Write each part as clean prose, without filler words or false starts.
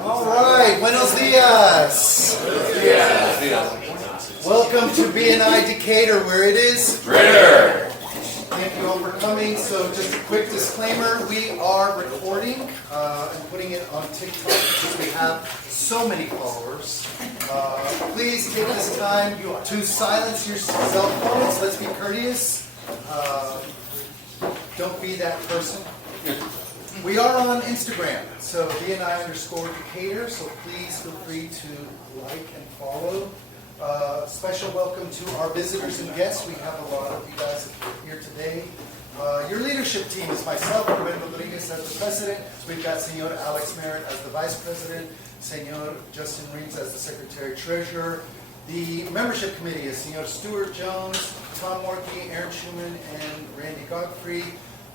All right, buenos dias. Welcome to BNI Decatur, where it is Rare. Thank you all for coming. So just a quick disclaimer, we are recording and putting it on TikTok because we have so many followers. Please take this time to silence your cell phones. Let's be courteous. Don't be that person. We are on Instagram, so BNI_Decatur, so please feel free to like and follow. Special welcome to our visitors and guests. We have a lot of you guys here today. Your leadership team is myself, Ruben Rodriguez as the president. We've got Senor Alex Merritt as the vice president, Senor Justin Reeves as the secretary-treasurer. The membership committee is Senor Stuart Jones, Tom Morkey, Aaron Schuman, and Randy Godfrey.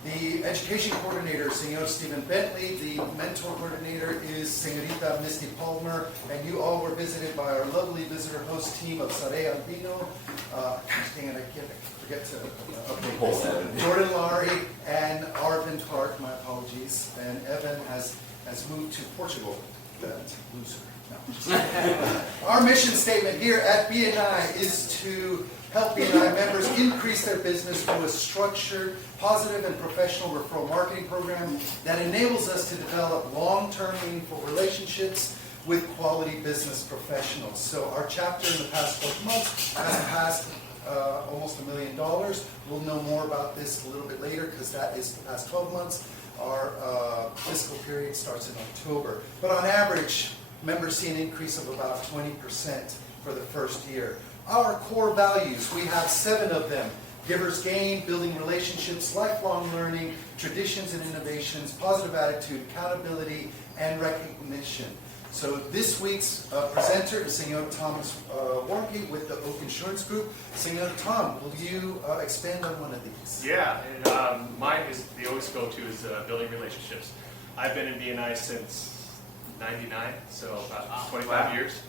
The education coordinator is Senor Stephen Bentley. The mentor coordinator is Senorita Misty Palmer. And you all were visited by our lovely visitor host team of Sare Albino. Gosh dang it, I can't forget to update this. Jordan Laurie and Arvin Clark, my apologies. And Evan has moved to Portugal. That loser. No. Our mission statement here at BNI is to help BNI members increase their business through a structured, positive, and professional referral marketing program that enables us to develop long-term, meaningful relationships with quality business professionals. So our chapter in the past 12 months has passed almost $1 million. We'll know more about this a little bit later because that is the past 12 months. Our fiscal period starts in October. But on average, members see an increase of about 20% for the first year. Our core values, we have 7 of them. Givers gain, building relationships, lifelong learning, traditions and innovations, positive attitude, accountability, and recognition. So this week's presenter is Senor Thomas Warnke with the Oak Insurance Group. Senor Tom, will you expand on one of these? Yeah, and mine is the always go-to is building relationships. I've been in BNI since '99, so about 25 years.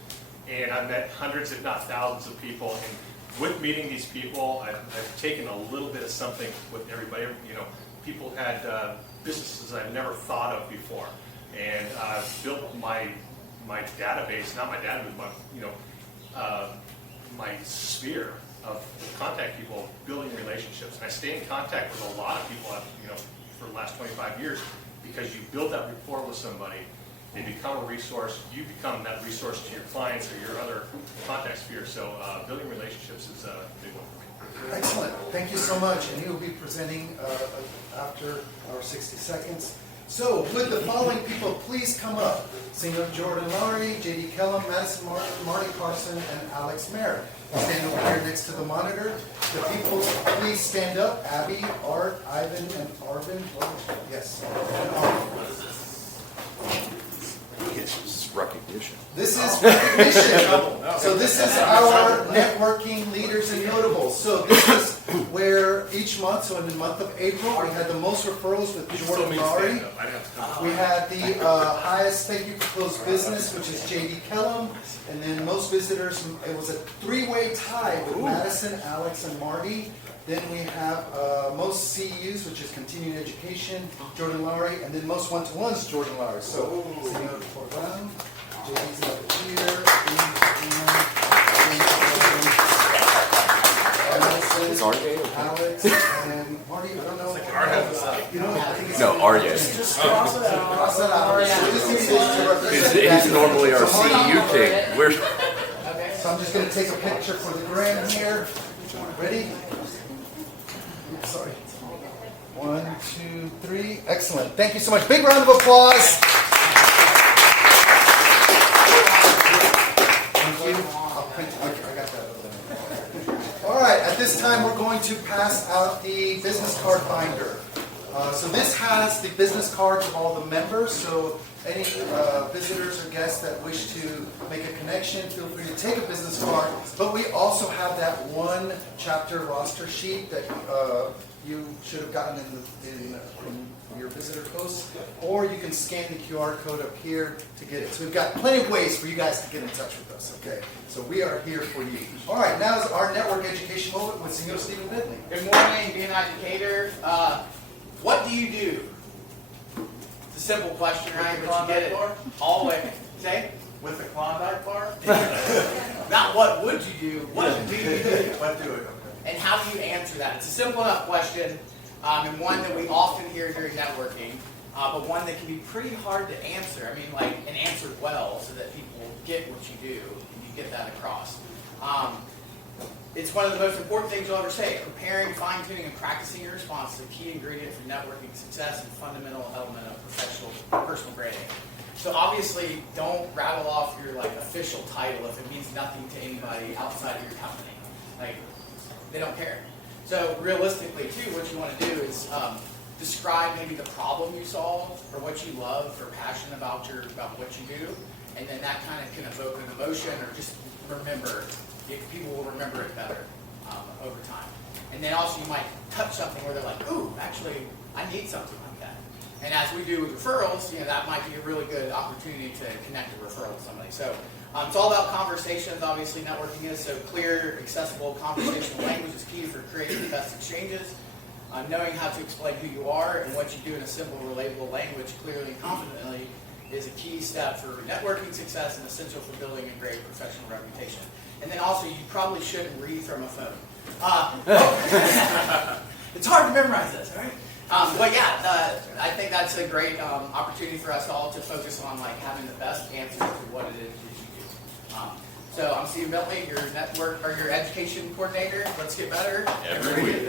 And I've met hundreds, if not thousands, of people. And with meeting these people, I've taken a little bit of something with everybody. You know, people had businesses I've never thought of before, and built my database. Not my database, but my sphere of contact people, building relationships. And I stay in contact with a lot of people, for the last 25 years, because you build that rapport with somebody. They become a resource. You become that resource to your clients or your other contact sphere. So building relationships is a big one for me. Excellent. Thank you so much. And he will be presenting after our 60 seconds. So with the following people, please come up. Senor Jordan Laurie, J.D. Kellum, Madison Martin, Marty Carson, and Alex Merritt. Stand over here next to the monitor. The people, please stand up. Abby, Art, Ivan, and Arvin. Yes. And Arvin. This is recognition. This is recognition. So this is our networking leaders and notables. So this is where each month, so in the month of April, we had the most referrals with Jordan Laurie. We had the highest thank you for closed business, which is J.D. Kellum. And then most visitors, it was a 3-way tie with Madison, Alex, and Marty. Then we have most CEUs, which is continuing education, Jordan Laurie, and then most one-to-ones, Jordan Laurie. So, Senor Corban, JD's over here, Is RJ? Alex, and Marty, I don't know. You know, I think it's No, RJ. Just cross it out. Cross it out. Just need to represent He's normally our CEU king. Where's... So I'm just going to take a picture for the gram here. Ready? Sorry. 1, 2, 3. Excellent. Thank you so much. Big round of applause. Thank you. I got that. All right. At this time, we're going to pass out the business card binder. So this has the business cards of all the members. So any visitors or guests that wish to make a connection, feel free to take a business card. But we also have that one chapter roster sheet that you should have gotten in your visitor post. Or you can scan the QR code up here to get it. So we've got plenty of ways for you guys to get in touch with us. Okay, so we are here for you. All right, now is our network education moment with Senor Stephen Bentley. Good morning, BNI Decatur. What do you do to It's a simple question, right? But you get it all the way. Say? With the Klondike bar? Not what would you do, what do you do? What do it? And how do you answer that? It's a simple enough question, and one that we often hear during networking, but one that can be pretty hard to answer. I mean, like, and answered well so that people get what you do and you get that across. It's one of the most important things you'll ever say. Preparing, fine-tuning, and practicing your response is a key ingredient for networking success and fundamental element of personal branding. So obviously, don't rattle off your like official title if it means nothing to anybody outside of your company. Like, they don't care. So realistically, too, what you want to do is describe maybe the problem you solve or what you love or passionate about what you do, and then that kind of can evoke an emotion or just remember. People will remember it better over time. And then also you might touch something where they're like, ooh, actually, I need something like that. And as we do with referrals, that might be a really good opportunity to connect a referral with somebody. So it's all about conversations, obviously networking is. So clear, accessible conversational language is key for creating the best exchanges. Knowing how to explain who you are and what you do in a simple, relatable language clearly and confidently is a key step for networking success and essential for building a great professional reputation. And then also, you probably shouldn't read from a phone. It's hard to memorize this, all right? But yeah, I think that's a great opportunity for us all to focus on like having the best answer to what it is that you do. So I'm Steve Bentley, your network or your education coordinator. Let's get better Every week.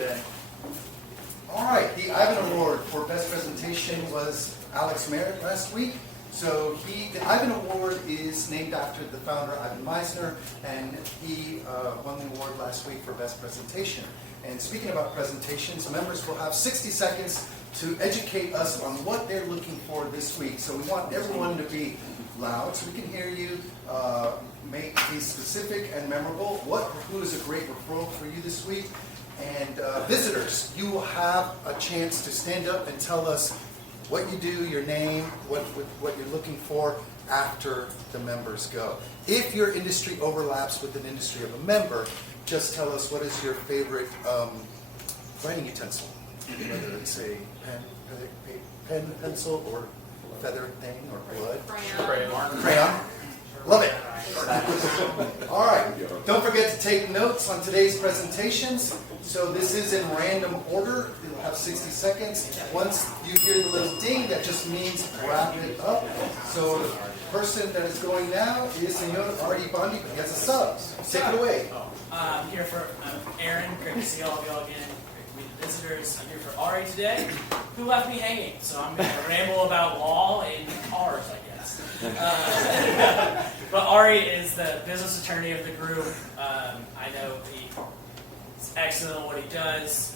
All right, the Ivan Award for Best Presentation was Alex Merritt last week. So the Ivan Award is named after the founder, Ivan Meisner, and he won the award last week for Best Presentation. And speaking about presentations, members will have 60 seconds to educate us on what they're looking for this week. So we want everyone to be loud so we can hear you, make these specific and memorable. Who is a great referral for you this week? And visitors, you will have a chance to stand up and tell us what you do, your name, what you're looking for after the members go. If your industry overlaps with an industry of a member, just tell us what is your favorite writing utensil, whether it's a pen, pencil, or feather thing, or blood. Crayon. Love it. All right. Don't forget to take notes on today's presentations. So this is in random order. You'll have 60 seconds. Once you hear the little ding, that just means wrap it up. So the person that is going now is Senor Ari Bondi, but he has a sub. Take it away. I'm here for Aaron. Great to see all of y'all again. Great to meet the visitors. I'm here for Ari today, who left me hanging. So I'm going to ramble about law and cars, I guess. But Ari is the business attorney of the group. I know he's excellent at what he does.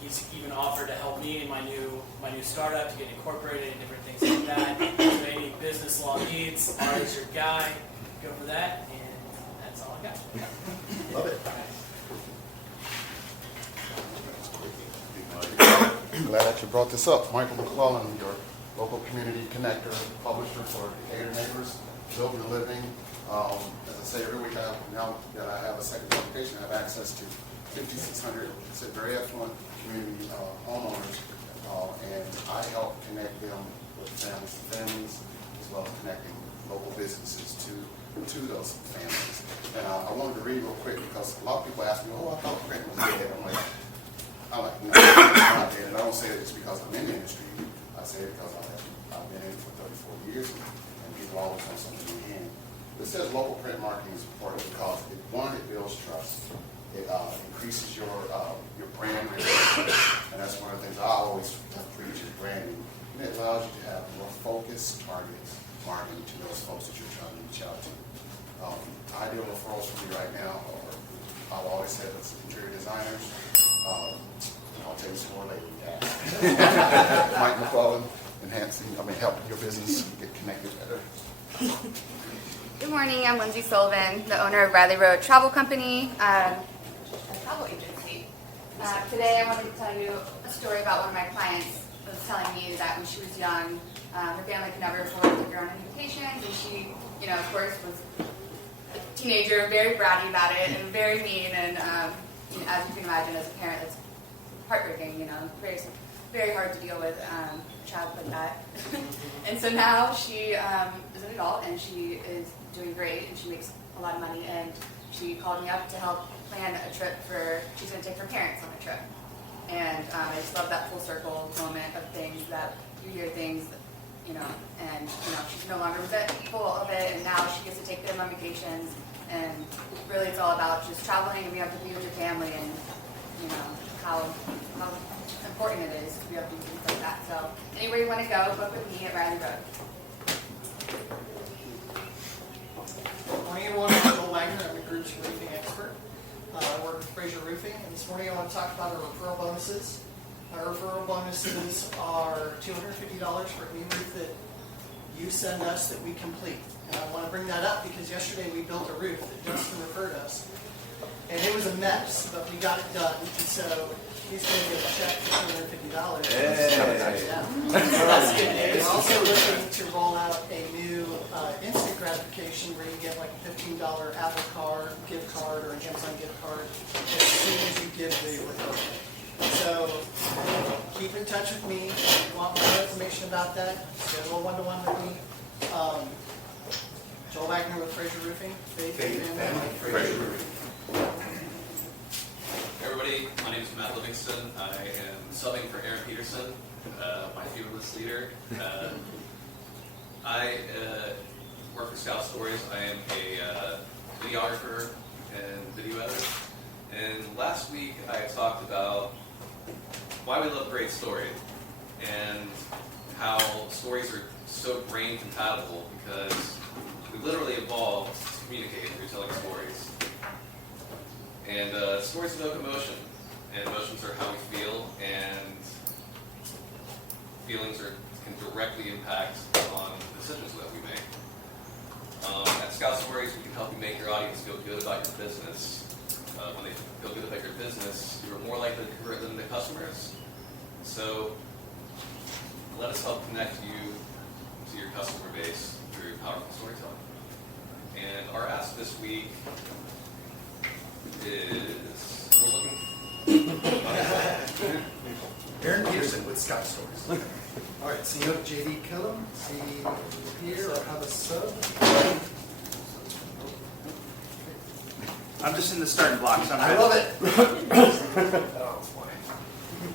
He's even offered to help me in my new startup to get incorporated and different things like that. So any business law needs, Ari's your guy. Go for that, and that's all I got. Love it. Glad that you brought this up. Michael McClellan, your local community connector, publisher for Decatur Neighbors, Building a Living. As I say, every week now that I have a second publication, I have access to 5,600 very affluent community homeowners, and I help connect them with families, as well as connecting local businesses to those families. And I wanted to read real quick because a lot of people ask me, "Oh, I thought print was dead." I'm like, no, it's not dead. And I don't say it just because I'm in the industry. I say it because I've been in it for 34 years, and people always want something in hand. It says local print marketing is important because it builds trust. It increases your brand recognition, and that's one of the things I always preach is branding. And it allows you to have more focused, targeted marketing to those folks that you're trying to reach out to. Ideal referrals for me right now are, I've always said, it's interior designers. I'll tell you some more later. Mike McClellan, helping your business get connected better. Good morning, I'm Lindsay Sullivan, the owner of Riley Road Travel Company, a travel agency. Today I wanted to tell you a story about one of my clients who was telling me that when she was young, her family could never afford to take her on invitations, and she, of course, was a teenager, very bratty about it, and very mean, and as you can imagine, as a parent, it's heartbreaking, very very hard to deal with a child like that. And so now she is an adult and she is doing great and she makes a lot of money, and she called me up to help plan a trip she's going to take her parents on a trip. And I just love that full circle moment of things that you hear things, and she's no longer resentful of it, and now she gets to take them on vacations, and really it's all about just traveling and being able to be with your family, and how important it is to be able to do things like that. So anywhere you want to go, book with me at Riley Road. Good morning, everyone. I'm Joel Wagner. I'm a group's roofing expert. I work with Fraser Roofing, and this morning I want to talk about our referral bonuses. Our referral bonuses are $250 for any roof that you send us that we complete. And I want to bring that up because yesterday we built a roof that Justin referred us, and it was a mess, but we got it done. And so he's going to get a check for $250. Yeah. That's good news. We're also looking to roll out a new instant gratification where you get like a $15 Apple card, gift card, or an Amazon gift card as soon as you give the referral. So keep in touch with me if you want more information about that. Schedule a one-to-one with me. Joel Wagner with Fraser Roofing. Faith Family Fraser Roofing. Hey everybody, my name is Matt Livingston. I am subbing for Aaron Peterson, my fearless leader. I work for Scout Stories. I am a videographer and video editor. And last week I talked about why we love great story and how stories are so brain compatible because we literally evolved to communicate through telling stories. And stories evoke emotion, and emotions are how we feel, and feelings can directly impact on decisions that we make. At Scout Stories, we can help you make your audience feel good about your business. When they feel good about your business, you're more likely to convert them to customers. So let us help connect you to your customer base through powerful storytelling. And our ask this week is Aaron Peterson with Scout Stories. All right, so you have J.D. Killam, see here, or have a sub. I'm just in the starting blocks. I love it.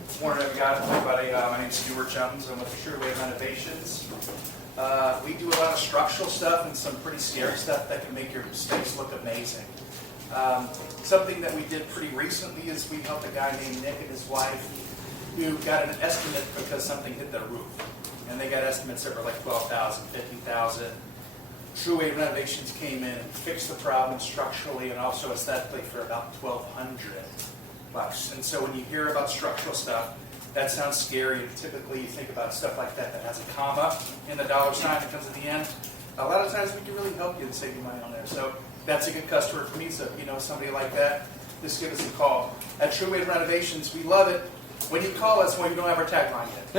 This morning I've got everybody. My name's Stuart Jones. I'm with Sureway Renovations. We do a lot of structural stuff and some pretty scary stuff that can make your space look amazing. Something that we did pretty recently is we helped a guy named Nick and his wife who got an estimate because something hit their roof. And they got estimates that were like $12,000, $50,000. Sureway Renovations came in and fixed the problem structurally and also aesthetically for about $1,200. And so when you hear about structural stuff, that sounds scary. And typically you think about stuff like that that has a comma in the dollar sign that comes at the end. A lot of times we can really help you and save you money on there. So that's a good customer for me. So if you know somebody like that, just give us a call. At Sureway Renovations, we love it when you call us when you don't have our tagline yet.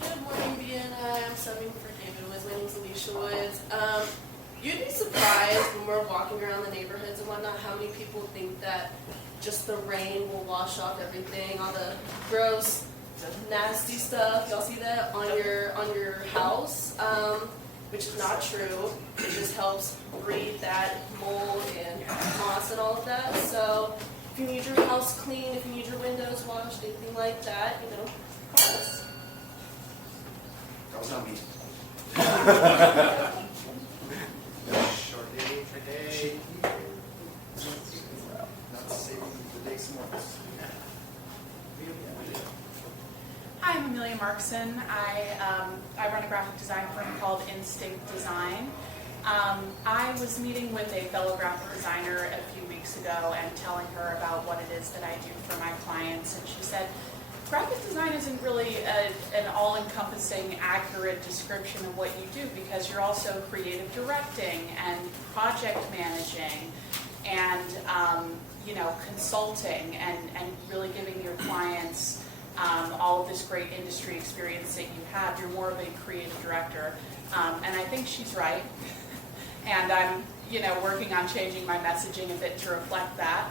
Good morning, BNI. I'm subbing for David Woods. My name's Alicia Woods. You'd be surprised when we're walking around the neighborhoods and whatnot how many people think that just the rain will wash off everything, all the gross, nasty stuff. Y'all see that on your house, which is not true. It just helps breed that mold and moss and all of that. So if you need your house clean, if you need your windows washed, anything like that, call us. That was not me. Short day today. Not saving the day some more. Hi, I'm Amelia Markson. I run a graphic design firm called Instinct Design. I was meeting with a fellow graphic designer a few weeks ago and telling her about what it is that I do for my clients, and she said, graphic design isn't really an all-encompassing, accurate description of what you do because you're also creative directing and project managing and consulting and really giving your clients all of this great industry experience that you have. You're more of a creative director, and I think she's right. And I'm working on changing my messaging a bit to reflect that.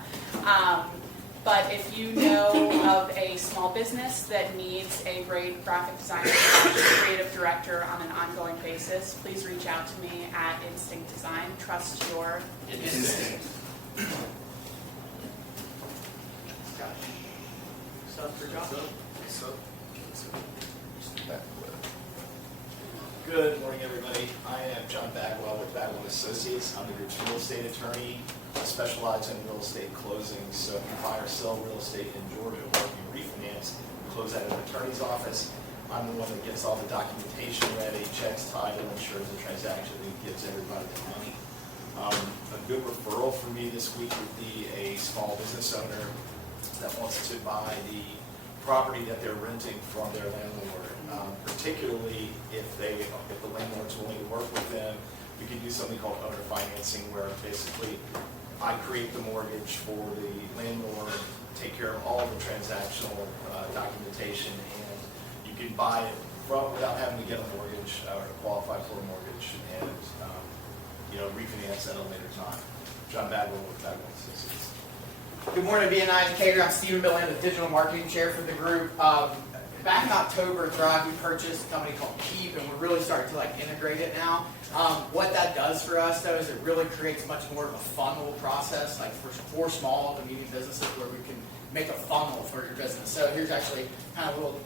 But if you know of a small business that needs a great graphic designer or creative director on an ongoing basis, please reach out to me at Instinct Design. Trust your instinct. Stuff for John. Good morning, everybody. I am John Bagwell with Bagwell Associates. I'm the group's real estate attorney. I specialize in real estate closings. So if you buy or sell real estate in Georgia or if you refinance, close at an attorney's office. I'm the one that gets all the documentation ready, checks, title, ensures the transaction, and gives everybody the money. A good referral for me this week would be a small business owner that wants to buy the property that they're renting from their landlord. Particularly if the landlord's willing to work with them, we can do something called owner financing, where basically I create the mortgage for the landlord, take care of all the transactional documentation, and you can buy it without having to get a mortgage or qualify for a mortgage, and refinance at a later time. John Bagwell with Bagwell Associates. Good morning, BNI Decatur. I'm Stephen Billand, the digital marketing chair for the group. Back in October, Thrive, we purchased a company called Keep, and we're really starting to integrate it now. What that does for us, though, is it really creates much more of a funnel process, like for small to medium businesses, where we can make a funnel for your business. So here's actually kind of a little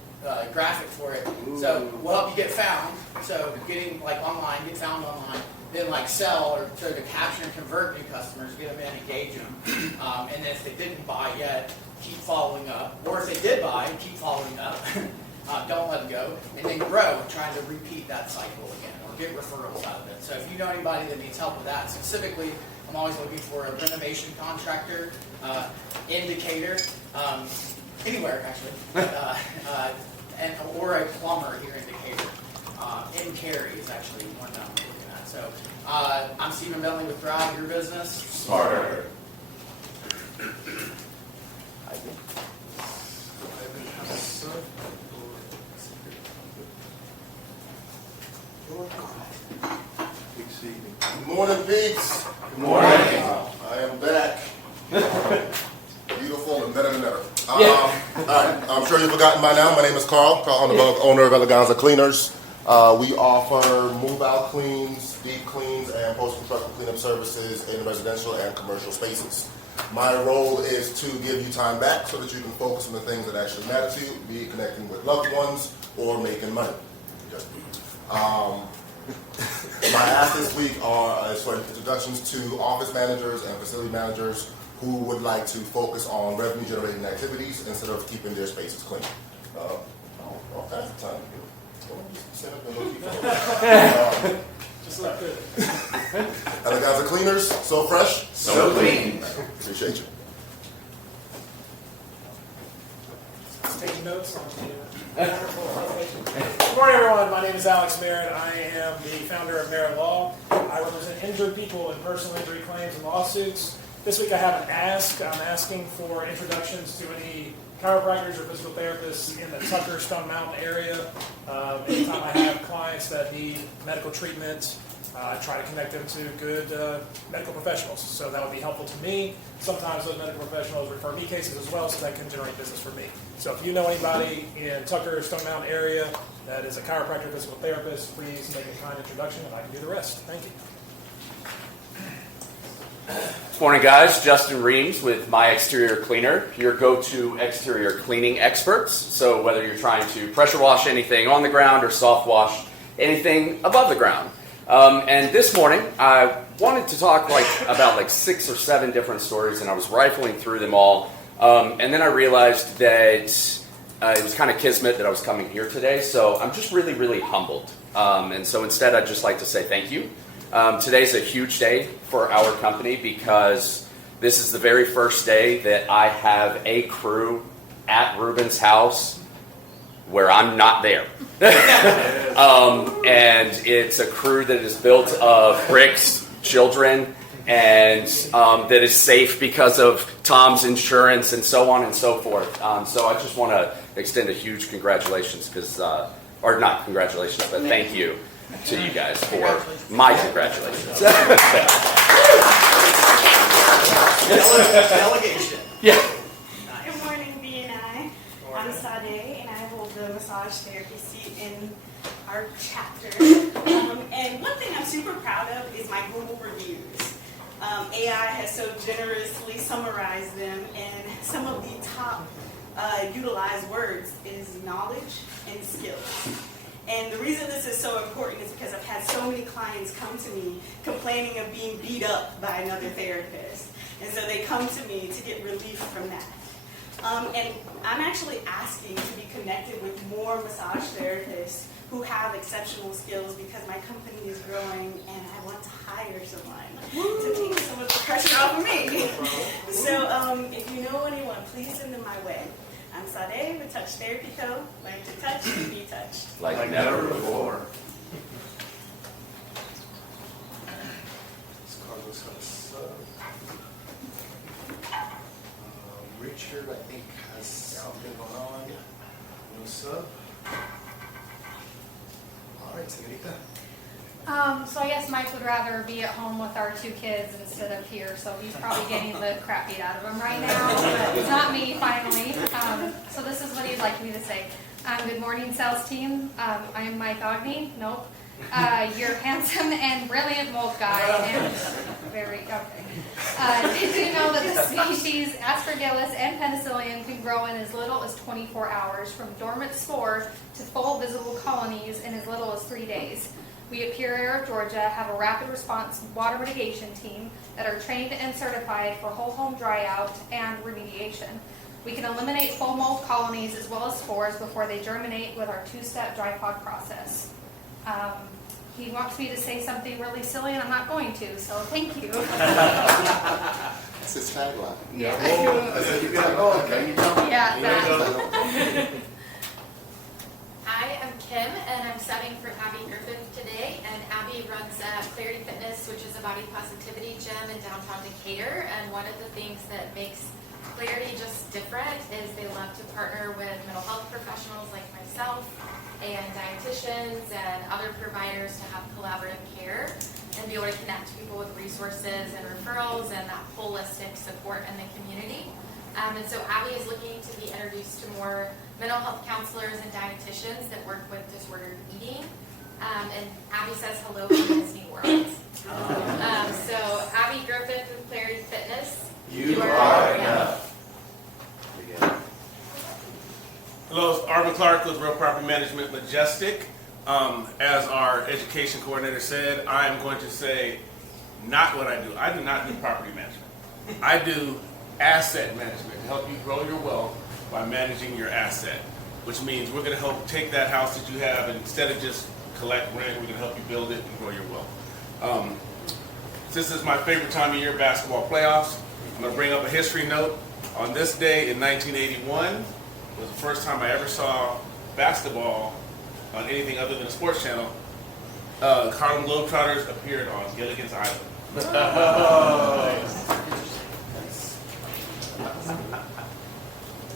graphic for it. So we'll help you get found. So getting online, get found online. Then sell or to capture and convert new customers, get them in, engage them. And then if they didn't buy yet, keep following up. Or if they did buy, keep following up. Don't let them go. And then grow, trying to repeat that cycle again or get referrals out of it. So if you know anybody that needs help with that, specifically, I'm always looking for a renovation contractor, indicator, anywhere actually, or a plumber here in Decatur. In Cary is actually one that I'm looking at. So I'm Stephen Bentley with Thrive, your business. Smarter. Good morning, peeps. Good morning. I am back. Beautiful and better than ever. All right, I'm sure you've forgotten by now. My name is Carl Underbug, owner of Eleganza Cleaners. We offer move-out cleans, deep cleans, and post-construction cleanup services in residential and commercial spaces. My role is to give you time back so that you can focus on the things that actually matter to you, be it connecting with loved ones or making money. My ask this week is for introductions to office managers and facility managers who would like to focus on revenue-generating activities instead of keeping their spaces clean. All kinds of time. Set up and look Just like good. Eleganza Cleaners, so fresh, So clean. Appreciate you. Taking notes. Good morning, everyone. My name is Alex Merritt. I am the founder of Merritt Law. I represent injured people in personal injury claims and lawsuits. This week I have an ask. I'm asking for introductions to any chiropractors or physical therapists in the Tucker, Stone Mountain area. Anytime I have clients that need medical treatment, I try to connect them to good medical professionals. So that would be helpful to me. Sometimes those medical professionals refer me cases as well, so that can generate business for me. So if you know anybody in Tucker, Stone Mountain area that is a chiropractor, physical therapist, please make a kind introduction and I can do the rest. Thank you. Good morning, guys. Justin Reams with My Exterior Cleaner, your go-to exterior cleaning experts. So whether you're trying to pressure wash anything on the ground or soft wash anything above the ground. And this morning, I wanted to talk about 6 or 7 different stories, and I was rifling through them all. And then I realized that it was kind of kismet that I was coming here today. So I'm just really, really humbled. And so instead, I'd just like to say thank you. Today's a huge day for our company because this is the very first day that I have a crew at Ruben's house where I'm not there. And it's a crew that is built of Rick's children and that is safe because of Tom's insurance and so on and so forth. So I just want to extend a huge congratulations or not congratulations, but thank you to you guys for my congratulations. Delegation. Yeah. Good morning, BNI. I'm Sade, and I hold the massage therapy seat in our chapter. And one thing I'm super proud of is my Google reviews. AI has so generously summarized them, and some of the top utilized words is knowledge and skills. And the reason this is so important is because I've had so many clients come to me complaining of being beat up by another therapist. And so they come to me to get relief from that. And I'm actually asking to be connected with more massage therapists who have exceptional skills because my company is growing and I want to hire someone to take some of the pressure off of me. So if you know anyone, please send them my way. I'm Sade with Touch Therapy Co. Like to touch, be touched. Like never before. Carlos has a sub. Richard, I think, has something going on. No sub. All right, señorita. So I guess Mike would rather be at home with our 2 kids instead of here, so he's probably getting the crap beat out of him right now, but it's not me, finally. So this is what he'd like me to say. Good morning, sales team. I'm Mike Ogney. Nope. Your handsome and brilliant wolf guy, and very, okay. Did you know that the species Aspergillus and penicillium can grow in as little as 24 hours, from dormant spore to full visible colonies in as little as 3 days? We at Pure Air of Georgia have a rapid response water mitigation team that are trained and certified for whole home dry out and remediation. We can eliminate full mold colonies as well as spores before they germinate with our 2-step dry pod process. He wants me to say something really silly and I'm not going to, so thank you. That's his tagline. Yeah. I said, you gotta go, okay? Yeah, that. Hi, I'm Kim, and I'm subbing for Abby Griffith today. And Abby runs Clarity Fitness, which is a body positivity gym in downtown Decatur. And one of the things that makes Clarity just different is they love to partner with mental health professionals like myself and dietitians and other providers to have collaborative care and be able to connect people with resources and referrals and that holistic support in the community. And so Abby is looking to be introduced to more mental health counselors and dietitians that work with disordered eating. And Abby says hello from Disney World. So Abby Griffith with Clarity Fitness. You are enough. Hello, it's Arvin Clark with Real Property Management Majestic. As our education coordinator said, I am going to say not what I do. I do not do property management. I do asset management to help you grow your wealth by managing your asset, which means we're going to help take that house that you have and instead of just collect rent, we're going to help you build it and grow your wealth. This is my favorite time of year, basketball playoffs. I'm going to bring up a history note. On this day in 1981 was the first time I ever saw basketball on anything other than a sports channel. Harlem Globetrotters appeared on Gilligan's Island.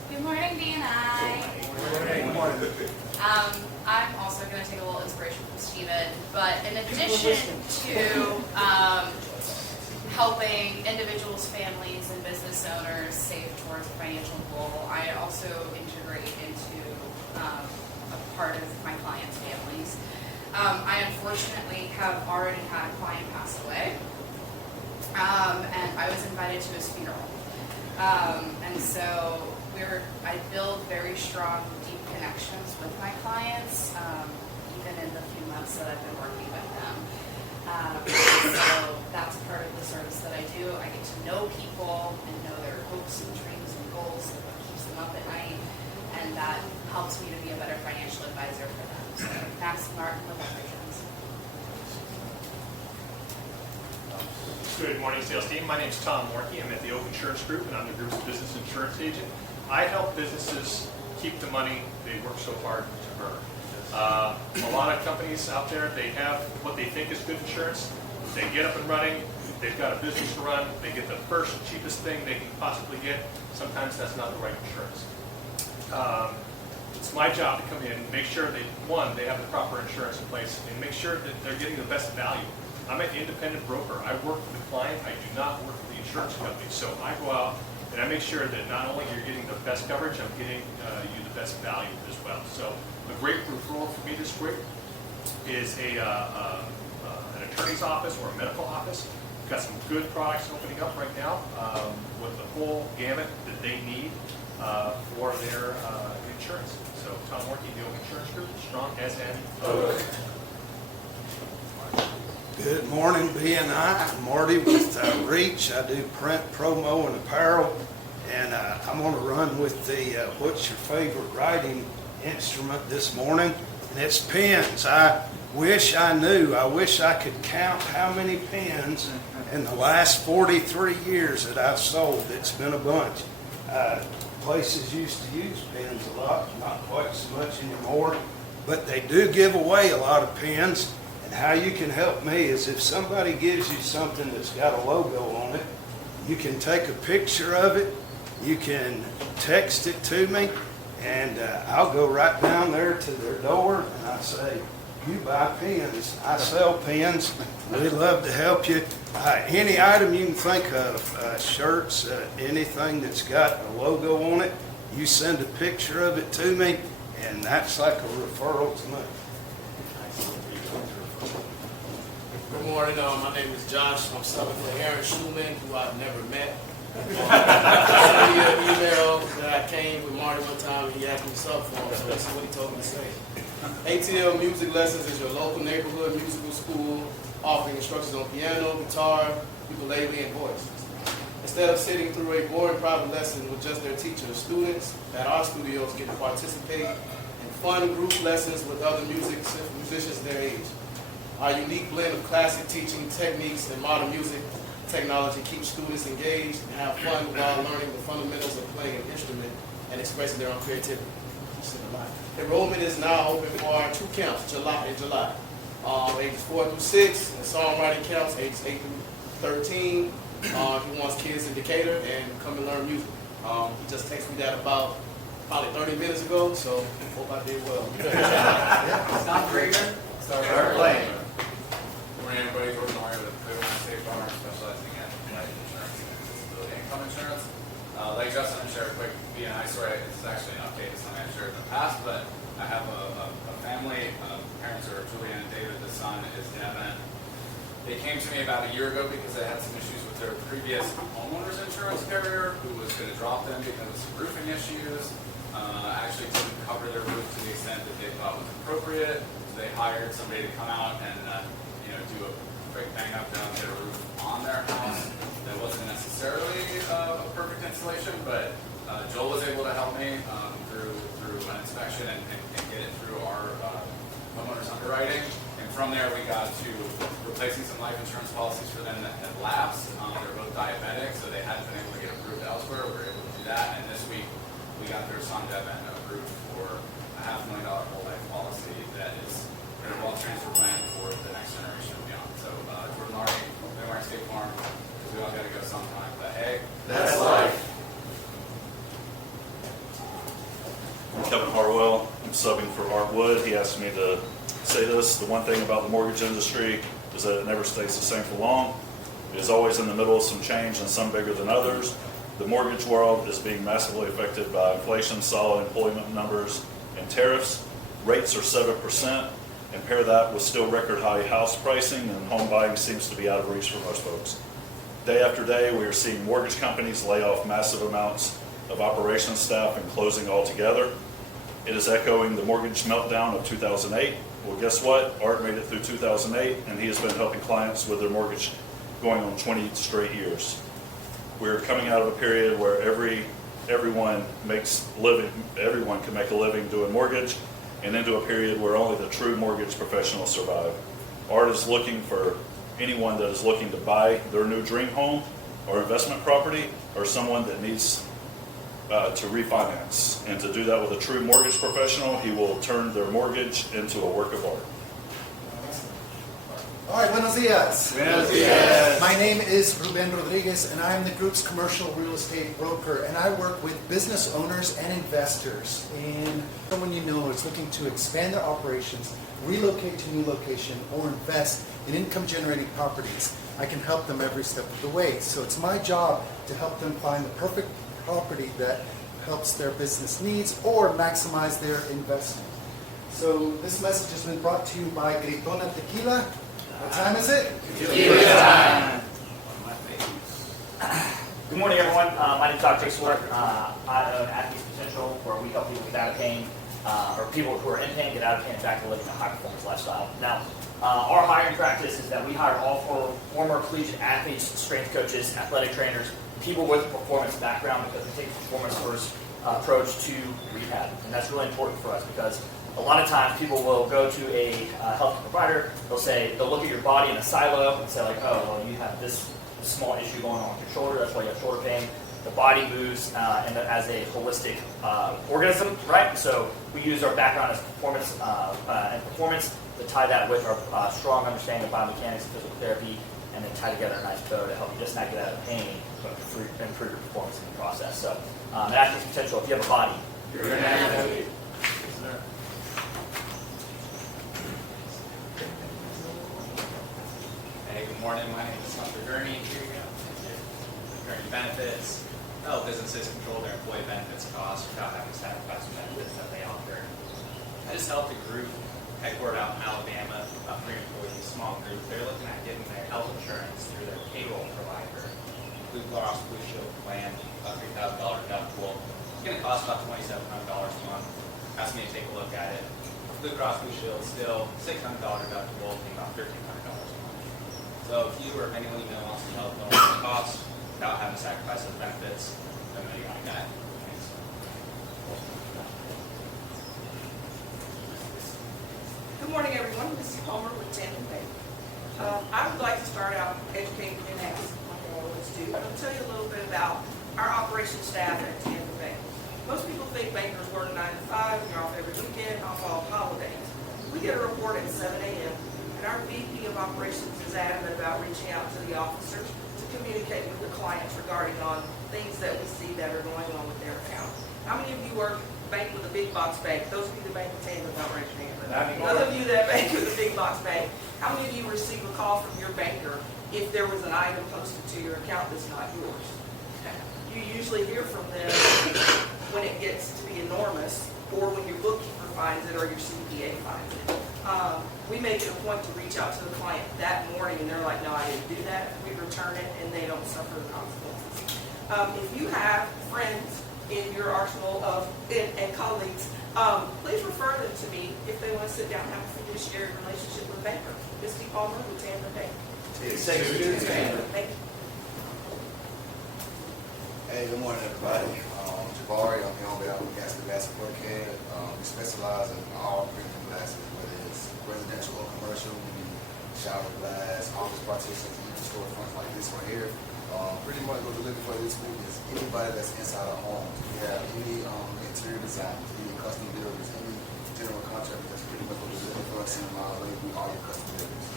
Good morning, BNI. Good morning. I'm also going to take a little inspiration from Steven, but in addition to helping individuals, families, and business owners save towards a financial goal, I also integrate into a part of my clients' families. I unfortunately have already had a client pass away, and I was invited to his funeral. And so I build very strong, deep connections with my clients, even in the few months that I've been working with them. So that's part of the service that I do. I get to know people and know their hopes and dreams and goals and what keeps them up at night, and that helps me to be a better financial advisor for them. So Max Martin with Operations. Good morning, sales team. My name is Tom Morkey. I'm at the Oak Insurance Group, and I'm the group's business insurance agent. I help businesses keep the money they work so hard to earn. A lot of companies out there, they have what they think is good insurance. They get up and running. They've got a business to run. They get the first cheapest thing they can possibly get. Sometimes that's not the right insurance. It's my job to come in and make sure that, one, they have the proper insurance in place and make sure that they're getting the best value. I'm an independent broker. I work for the client. I do not work for the insurance company. So I go out and I make sure that not only you're getting the best coverage, I'm getting you the best value as well. So a great referral for me this week is an attorney's office or a medical office. We've got some good products opening up right now with the full gamut that they need for their insurance. So Tom Workey, the Oak Insurance Group, strong as an oak. Good morning, BNI. I'm Marty with Reach. I do print, promo, and apparel. And I'm going to run with the what's your favorite writing instrument this morning? And it's pens. I wish I knew. I wish I could count how many pens in the last 43 years that I've sold. It's been a bunch. Places used to use pens a lot, not quite so much anymore. But they do give away a lot of pens. And how you can help me is if somebody gives you something that's got a logo on it, you can take a picture of it, you can text it to me, and I'll go right down there to their door and I say, you buy pens, I sell pens, we'd love to help you. Any item you can think of, shirts, anything that's got a logo on it, you send a picture of it to me, and that's like a referral to me. Good morning. My name is Josh. I'm subbing for Aaron Schulman, who I've never met. I sent me an email that I came with Marty one time, and he asked me to sub for him, so this is what he told me to say. ATL Music Lessons is your local neighborhood musical school offering instructions on piano, guitar, ukulele, and voice. Instead of sitting through a boring private lesson with just their teacher, students at our studios get to participate in fun group lessons with other musicians their age. Our unique blend of classic teaching techniques and modern music technology keeps students engaged and have fun while learning the fundamentals of playing an instrument and expressing their own creativity. Enrollment is now open for our 2 camps in July. Ages 4 through 6, and songwriting camps ages 8 through 13. He wants kids in Decatur and come and learn music. He just texted me that about probably 30 minutes ago, so hope I did well. Stop Krieger. Start playing. Good morning, everybody. Jordan Mario with Cleveland State Farm, specializing in life insurance and disability income insurance. Like Justin, I'm sharing a quick BNI story. It's actually an update to something I've shared in the past, but I have a family. Parents are Julian and David. The son is Devin. They came to me about a year ago because they had some issues with their previous homeowner's insurance carrier, who was going to drop them because of some roofing issues. Actually didn't cover their roof to the extent that they thought was appropriate. So they hired somebody to come out and do a quick bang up down their roof on their house. That wasn't necessarily a perfect installation, but Joel was able to help me through an inspection and get it through our homeowner's underwriting. And from there, we got to replacing some life insurance policies for them that had lapsed. They're both diabetic, so they hadn't been able to get approved elsewhere. We were able to do that, and this week we got their son Devin approved for a $500,000 whole life policy that is a wealth transfer plan for the next generation and beyond. So Jordan Larry, BNI State Farm, because we all got to go sometime. But hey, that's life. Kevin Harwell, I'm subbing for Art Wood. He asked me to say this. The one thing about the mortgage industry is that it never stays the same for long. It is always in the middle of some change and some bigger than others. The mortgage world is being massively affected by inflation, solid employment numbers, and tariffs. Rates are 7%, and pair that with still record high house pricing, and home buying seems to be out of reach for most folks. Day after day, we are seeing mortgage companies lay off massive amounts of operations staff and closing altogether. It is echoing the mortgage meltdown of 2008. Well, guess what? Art made it through 2008, and he has been helping clients with their mortgage going on 20 straight years. We're coming out of a period where everyone can make a living doing mortgage, and into a period where only the true mortgage professionals survive. Art is looking for anyone that is looking to buy their new dream home or investment property, or someone that needs to refinance. And to do that with a true mortgage professional, he will turn their mortgage into a work of art. All right, buenos dias. Buenos dias. My name is Ruben Rodriguez, and I'm the group's commercial real estate broker, and I work with business owners and investors. And someone you know is is looking to expand their operations, relocate to a new location, or invest in income-generating properties, I can help them every step of the way. So it's my job to help them find the perfect property that helps their business needs or maximize their investment. So this message has been brought to you by Gritona Tequila. What time is it? Tequila time. Good morning, everyone. My name is Dr. Jake Swart. I own Athletes Potential, where we help people get out of pain, or people who are in pain get out of pain and back to living a high-performance lifestyle. Now, our hiring practice is that we hire all former collegiate athletes, strength coaches, athletic trainers, people with a performance background, because we take a performance-first approach to rehab. And that's really important for us because a lot of times people will go to a healthcare provider, they'll look at your body in a silo and say like, oh, well, you have this small issue going on with your shoulder, that's why you have shoulder pain. The body moves as a holistic organism, right? So we use our background as performance to tie that with our strong understanding of biomechanics and physical therapy, and then tie together a nice bow to help you just not get out of pain, but improve your performance in the process. So at Athletes Potential, if you have a body, you're an athlete. Hey, good morning. My name is Dr. Gurney. Here you go. Gurney Benefits. Help businesses control their employee benefits costs without having to sacrifice the benefits that they offer. I just helped a group headquartered out in Alabama, about 3 employees, small group. They're looking at getting their health insurance through their payroll provider. Blue Cross Blue Shield plan, about $3,000 deductible. It's going to cost about $2,700 a month. Asked me to take a look at it. Blue Cross Blue Shield still $600 deductible, paying about $1,300 a month. So if you or anyone you know wants to help lower the costs without having to sacrifice those benefits, then you got a guy. Thanks. Good morning, everyone. This is Palmer with Tampa Bay. I would like to start out educating you next, like I always do. I'm going to tell you a little bit about our operations staff at Tampa Bay. Most people think bankers work 9 to 5, we're off every weekend, off all holidays. We get a report at 7 a.m., and our VP of operations is adamant about reaching out to the officers to communicate with the clients regarding on things that we see that are going on with their account. How many of you bank with a big box bank? Those of you that bank with Tampa, don't raise your hand. Those of you that bank with a big box bank, how many of you receive a call from your banker if there was an item posted to your account that's not yours? You usually hear from them when it gets to be enormous, or when your bookkeeper finds it, or your CPA finds it. We make it a point to reach out to the client that morning, and they're like, no, I didn't do that. We return it, and they don't suffer the consequences. If you have friends in your arsenal and colleagues, please refer them to me if they want to sit down and have a fiduciary relationship with a banker. Misty Palmer with Tampa Bay. Thank you. Thank you. Hey, good morning, everybody. Jabari, I'm here on behalf of Gas Support Care. We specialize in all premium glasses, whether it's residential or commercial. We do shower glass, office partitions, even storefronts like this one here. Pretty much what we're looking for this week is anybody that's inside our homes. We have any interior designers, any custom builders, any general contractors. That's pretty much what we're looking for. Send them our way. We all your custom builders.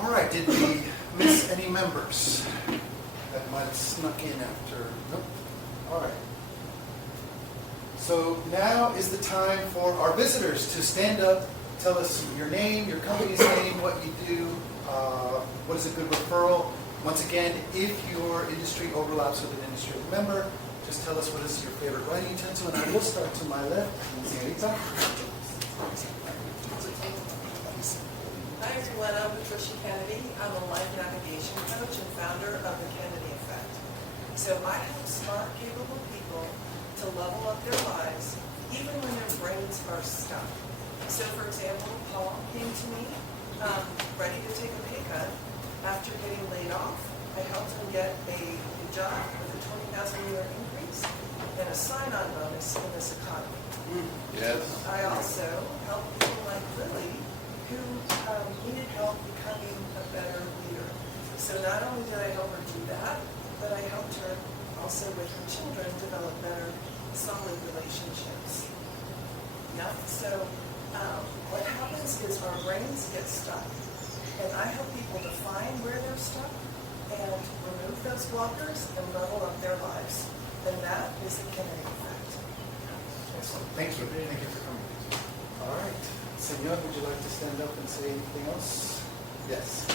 All right, did we miss any members that might have snuck in after? Nope. All right. So now is the time for our visitors to stand up, tell us your name, your company's name, what you do, what is a good referral. Once again, if your industry overlaps with an industry member, just tell us what is your favorite writing utensil, and I will start to my left. Señorita. Hi everyone, I'm Patricia Kennedy. I'm a life navigation coach and founder of the Kennedy Effect. So I help smart, capable people to level up their lives even when their brains are stuck. So for example, Paul came to me ready to take a pay cut. After getting laid off, I helped him get a new job with a $20,000 increase and a sign-on bonus in this economy. Yes. I also help people like Lily who needed help becoming a better leader. So not only did I help her do that, but I helped her also with her children develop better, solid relationships. Yeah. So what happens is our brains get stuck, and I help people define where they're stuck and remove those blockers and level up their lives. And that is the Kennedy Effect. Excellent. Thank you. Thank you for coming. All right. Senor, would you like to stand up and say anything else? Yes.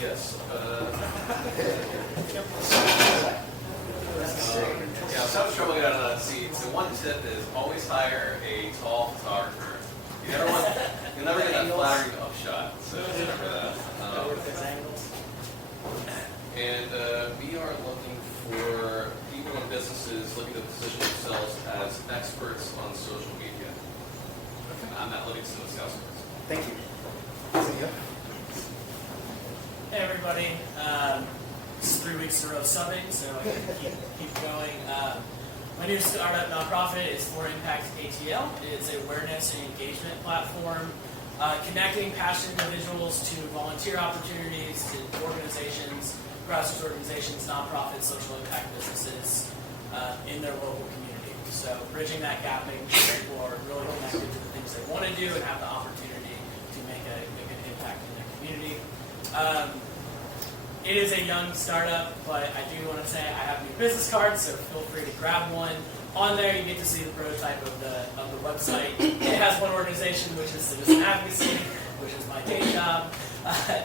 Yes. Yeah, I'm having trouble getting out of that seat. So one tip is always hire a tall photographer. You'll never get that flattering upshot. So remember that. And we are looking for people in businesses looking to position themselves as experts on social media. I'm not looking to discuss this. Thank you. Senor? Hey everybody, this is 3 weeks in a row of subbing, so I can keep going. My new startup nonprofit is For Impact ATL. It is an awareness and engagement platform connecting passionate individuals to volunteer opportunities, to organizations, grassroots organizations, nonprofits, social impact businesses in their local community. So bridging that gap, making sure people are really connected to the things they want to do and have the opportunity to make an impact in their community. It is a young startup, but I do want to say I have new business cards, so feel free to grab one. On there, you get to see the prototype of the website. It has one organization, which is citizen advocacy, which is my day job.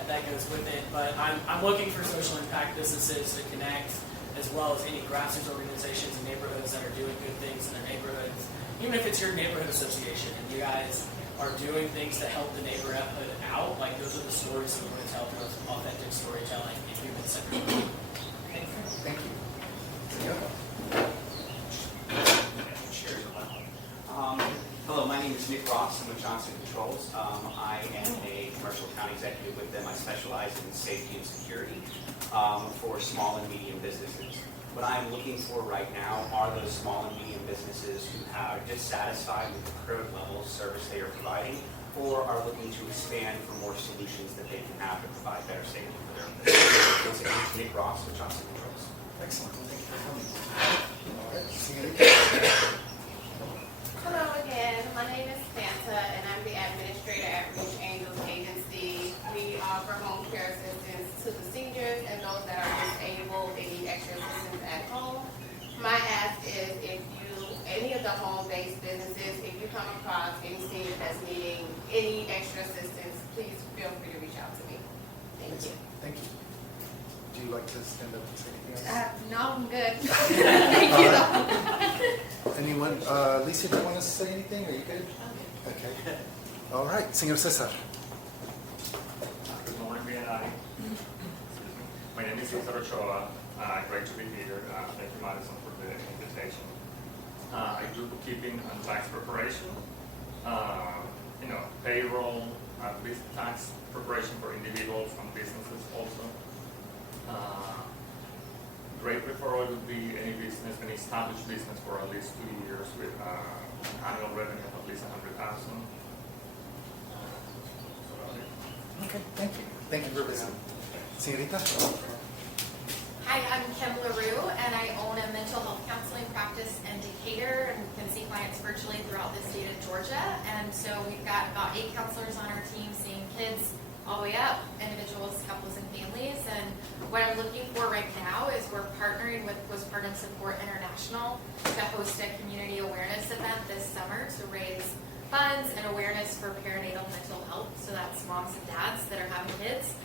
That goes with it. But I'm looking for social impact businesses to connect, as well as any grassroots organizations and neighborhoods that are doing good things in their neighborhoods. Even if it's your neighborhood association and you guys are doing things to help the neighborhood out, like those are the stories that we're going to tell through authentic storytelling and human-centered. Thank you. Hello, my name is Nick Ross. I'm with Johnson Controls. I am a commercial account executive with them. I specialize in safety and security for small and medium businesses. What I'm looking for right now are those small and medium businesses who are dissatisfied with the current level of service they are providing, or are looking to expand for more solutions that they can have to provide better safety for their business. Once again, Nick Ross with Johnson Controls. Excellent. Thank you for coming. All right. Senor? Hello again. My name is Santa, and I'm the administrator at Reach Angels Agency. We offer home care assistance to the seniors and those that are disabled and need extra assistance at home. My ask is any of the home-based businesses, if you come across any senior that's needing any extra assistance, please feel free to reach out to me. Thank you. Thank you. Do you like to stand up and say anything else? No, I'm good. Thank you. Anyone? Lisa, do you want to say anything? Are you good? Okay. All right. Senor Cesar. Good morning, BNI. My name is Cesar Ochoa. Great to be here. Thank you, Madison, for the invitation. I do bookkeeping and tax preparation. Payroll, tax preparation for individuals and businesses also. Great referral would be any business, any established business for at least 2 years with annual revenue of at least $100,000. Okay. Thank you. Thank you for visiting. Señorita? Hi, I'm Kim LaRue, and I own a mental health counseling practice in Decatur, and can see clients virtually throughout the state of Georgia. And so we've got about 8 counselors on our team seeing kids all the way up, individuals, couples, and families. And what I'm looking for right now is we're partnering with Postpartum Support International to host a community awareness event this summer to raise funds and awareness for perinatal mental health. So that's moms and dads that are having kids.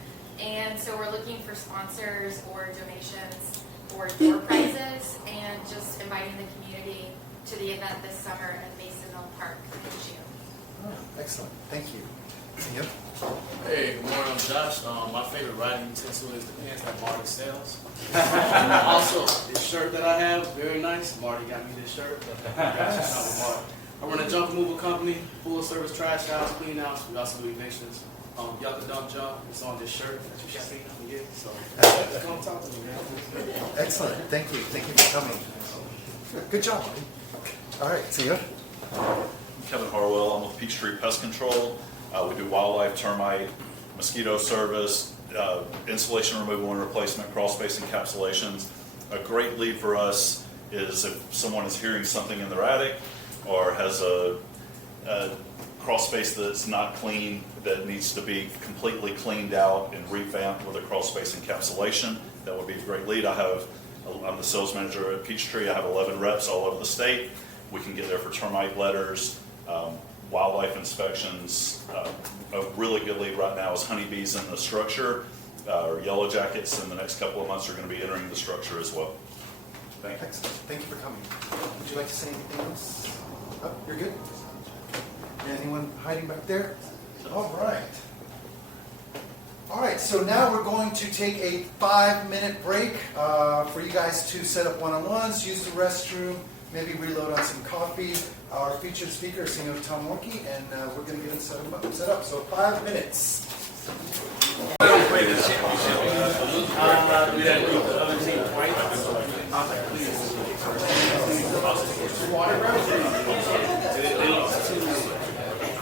And so we're looking for sponsors or donations or door prizes, and just inviting the community to the event this summer at Masonville Park in June. Oh, excellent. Thank you. Senor? Hey, good morning, I'm Josh. My favorite writing utensil is the pants that Marty sells. Also, this shirt that I have is very nice. Marty got me this shirt. I run a junk removal company, full service trash house, clean house. We also do evictions. Y'all can dump junk. It's on this shirt that you should get. So come talk to me, man. Excellent. Thank you. Thank you for coming. Good job. All right, Senor? I'm Kevin Harwell. I'm with Peachtree Pest Control. We do wildlife, termite, mosquito service, installation removal and replacement, crawl space encapsulations. A great lead for us is if someone is hearing something in their attic or has a crawl space that's not clean, that needs to be completely cleaned out and revamped with a crawl space encapsulation. That would be a great lead. I'm the sales manager at Peachtree. I have 11 reps all over the state, We can get there for termite letters, wildlife inspections. A really good lead right now is honeybees in the structure, or yellow jackets in the next couple of months are going to be entering the structure as well. Thank you. Excellent. Thank you for coming. Would you like to say anything else? Oh, you're good? Anyone hiding back there? All right. All right, so now we're going to take a 5-minute break for you guys to set up one-on-ones, use the restroom, maybe reload on some coffee. Our featured speaker is Senior Tom Morkey, and we're going to get it set up. So 5 minutes.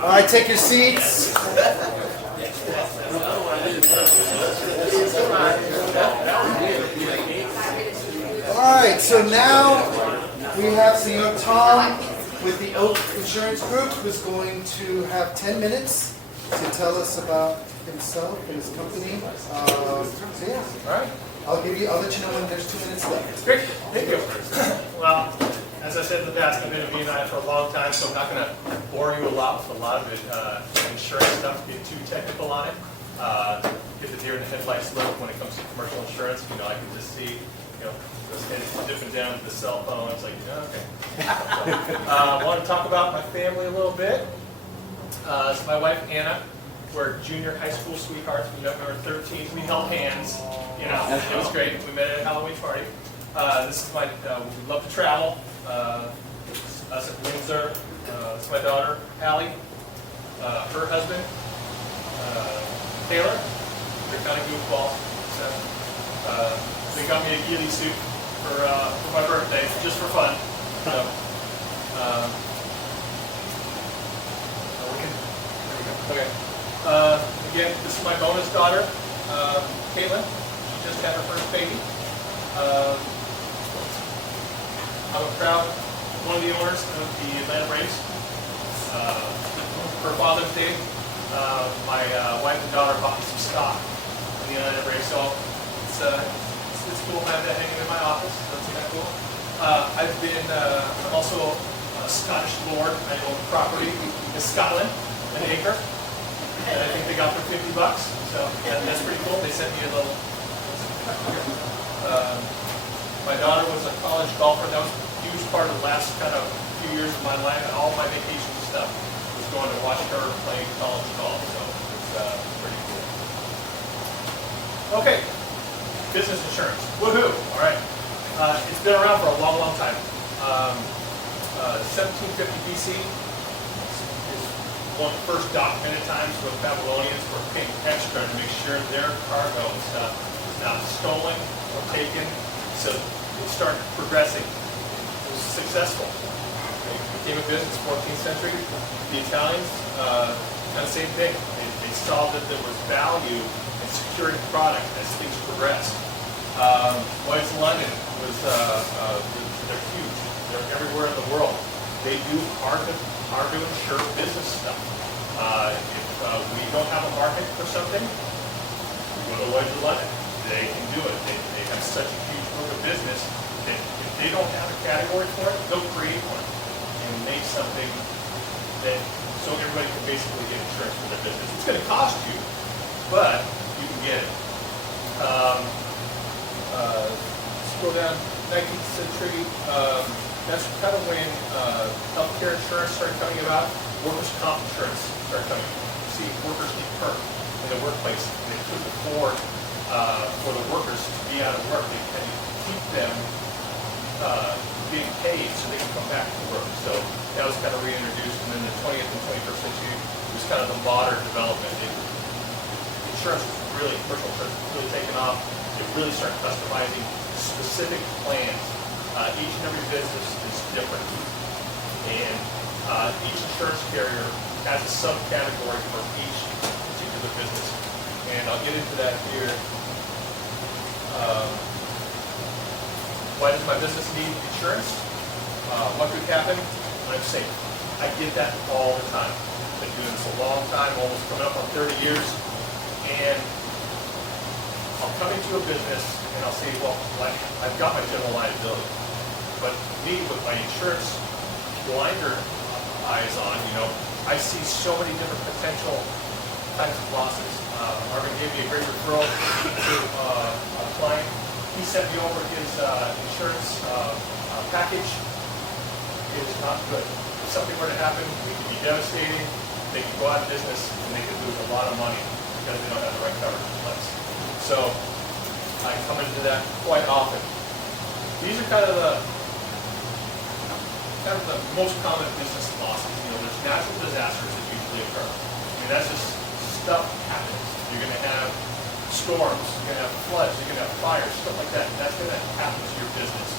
All right, take your seats. All right, so now we have Senior Tom with the Oak Insurance Group, who's going to have 10 minutes to tell us about himself and his company. So yeah, all right. I'll let you know when there's 2 minutes left. Great, thank you. Well, as I said in the past, I've been at BNI for a long time, so I'm not going to bore you a lot with a lot of it, insurance stuff, get too technical on it. Get the deer in the headlights look when it comes to commercial insurance. You know, I can just see, those heads dipping down to the cell phone. It's like, okay. I want to talk about my family a little bit. So my wife, Anna, we're junior high school sweethearts. We met when we were 13. We held hands. It was great. We met at a Halloween party. This is we love to travel. Us at Windsor. This is my daughter, Allie. Her husband, Taylor. They're kind of goofballs. So, they got me a ghillie suit for my birthday, just for fun. So, okay. Again, this is my bonus daughter, Caitlin. She just had her first baby. I'm a proud one of the owners of the Atlanta Braves. For Father's Day, my wife and daughter bought me some stock in the Atlanta Braves, so it's cool to have that hanging in my office. That's kind of cool. I'm also a Scottish lord. I own property in Scotland, an acre, and I think they got for $50. So yeah, that's pretty cool. They sent me a little. My daughter was a college golfer. That was a huge part of the last kind of few years of my life, and all my vacation stuff was going to watch her play college golf. So it's pretty cool. Okay, business insurance. Woohoo! All right, it's been around for a long, long time. 1750 BC is one of the first documented times where the Babylonians were paying extra to make sure their cargo and stuff was not stolen or taken. So it started progressing. It was successful. It became a business 14th century. The Italians, kind of same thing. They saw that there was value in securing product as things progressed. Lloyd's of London was, they're huge. They're everywhere in the world. They do hard to insure business stuff. If we don't have a market for something, we go to Lloyd's of London. They can do it. They have such a huge book of business that if they don't have a category for it, they'll create one and make something that so everybody can basically get insurance for their business. It's going to cost you, but you can get it. Let's go down 19th century. That's kind of when healthcare insurance started coming about. Workers' comp insurance started coming. You see, workers get hurt in the workplace. They couldn't afford for the workers to be out of work. They had to keep them being paid so they can come back to work. So that was kind of reintroduced. And then the 20th and 21st century was kind of the modern development. Insurance was really, commercial insurance was really taken off. They really started customizing specific plans. Each and every business is different. And each insurance carrier has a subcategory for each particular business. And I'll get into that here. Why does my business need insurance? What could happen? I'm safe. I get that all the time. I've been doing this a long time, almost coming up on 30 years. And I'll come into a business and I'll say, well, I've got my general liability. But me, with my insurance blinder eyes on. I see so many different potential types of losses. Marvin gave me a great referral to a client. He sent me over his insurance package. It is not good. If something were to happen, it could be devastating. They could go out of business and they could lose a lot of money because they don't have the right coverage in place. So I come into that quite often. These are kind of the most common business losses. There's natural disasters that usually occur. I mean, that's just stuff happens. You're going to have storms, you're going to have floods, you're going to have fires, stuff like that. That's going to happen to your business,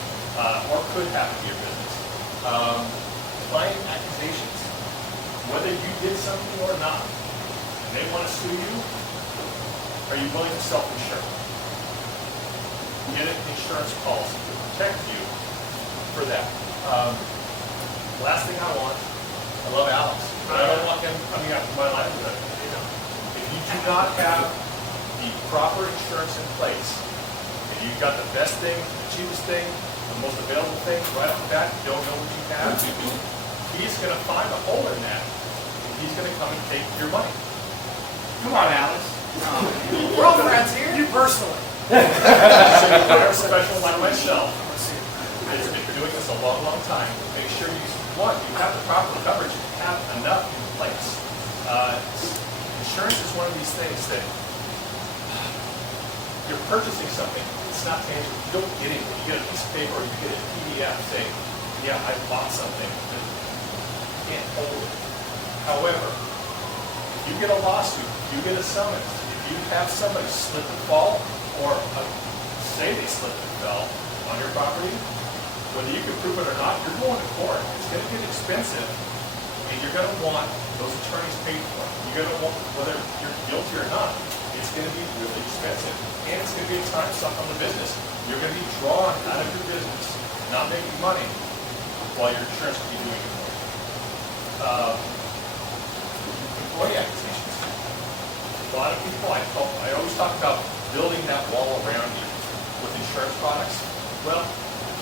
or could happen to your business. Client accusations, whether you did something or not, and they want to sue you, are you willing to self-insure? Get an insurance policy to protect you for that. Last thing I want, I love Alex, but I don't want him coming after my livelihood. If you do not have the proper insurance in place, and you've got the best thing, the cheapest thing, the most available thing right off the bat, you don't know what you have, he's going to find a hole in that, and he's going to come and take your money. Come on, Alex. We're all friends here. You personally. So you hire a professional like myself, that's been doing this a long, long time, make sure you have the proper coverage, you have enough in place. Insurance is one of these things that you're purchasing something, it's not tangible, you don't get it. You get a piece of paper or you get a PDF saying, yeah, I bought something, but you can't hold it. However, if you get a lawsuit, if you get a summons, if you have somebody slip and fall, or say they slipped and fell on your property, whether you can prove it or not, you're going to court. It's going to get expensive, and you're going to want those attorneys paid for. You're going to want, whether you're guilty or not, it's going to be really expensive, and it's going to be a time suck on the business. You're going to be drawn out of your business, not making money, while your insurance will be doing it for you. Employee acquisitions. A lot of people, I always talk about building that wall around you with insurance products. Well,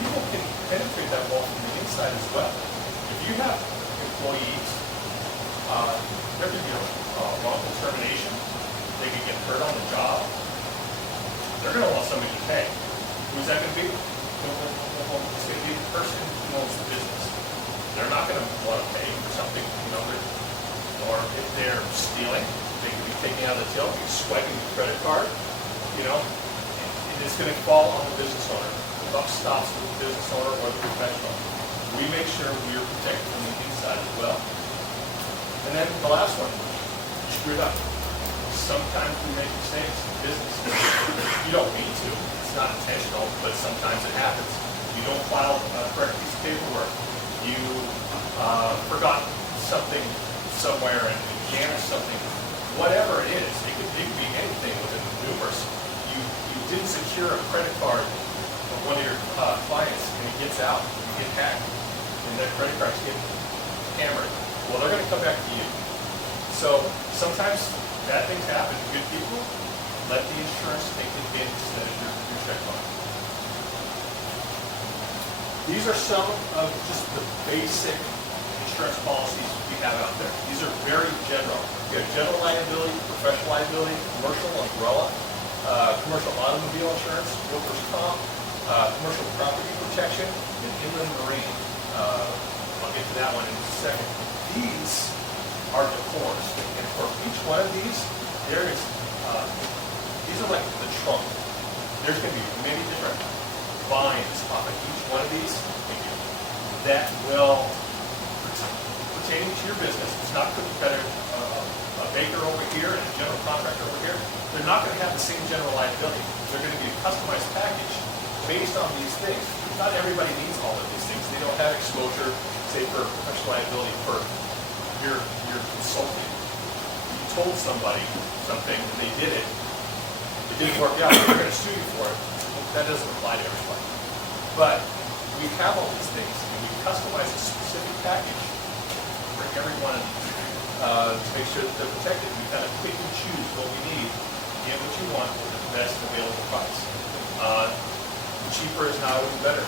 people can penetrate that wall from the inside as well. If you have employees, there could be a wrongful termination. They could get hurt on the job. They're going to want somebody to pay. Who's that going to be? It's going to be the person who owns the business. They're not going to want to pay for something, or if they're stealing, they could be taking out of the till, be swiping the credit card, and it's going to fall on the business owner. The buck stops with the business owner or the professional. We make sure we are protected from the inside as well. And then the last one, you screwed up. Sometimes we make mistakes in business. You don't mean to. It's not intentional, but sometimes it happens. You don't file a correct piece of paperwork. You forgot something somewhere and jammed something. Whatever it is, it could be anything within numerous. You didn't secure a credit card of one of your clients, and it gets out, you get hacked, and that credit card's getting hammered. Well, they're going to come back to you. So sometimes bad things happen. Good people, let the insurance take advantage instead of your check line. These are some of just the basic insurance policies we have out there. These are very general. You have general liability, professional liability, commercial umbrella, commercial automobile insurance, workers' comp, commercial property protection, and inland marine. I'll get to that one in a second. These are the cores, and for each one of these, there is these are like the trunk. There's going to be many different vines off of each one of these that will pertaining to your business. It's not going to be better. A baker over here and a general contractor over here, they're not going to have the same general liability. They're going to be a customized package based on these things. Not everybody needs all of these things. They don't have exposure, say, for professional liability for your consulting. You told somebody something and they did it. It didn't work out. They're going to sue you for it. That doesn't apply to everybody. But we have all these things and we customize a specific package for every one of these. To make sure that they're protected. We kind of pick and choose what we need, get what you want at the best available price. Cheaper is not always better.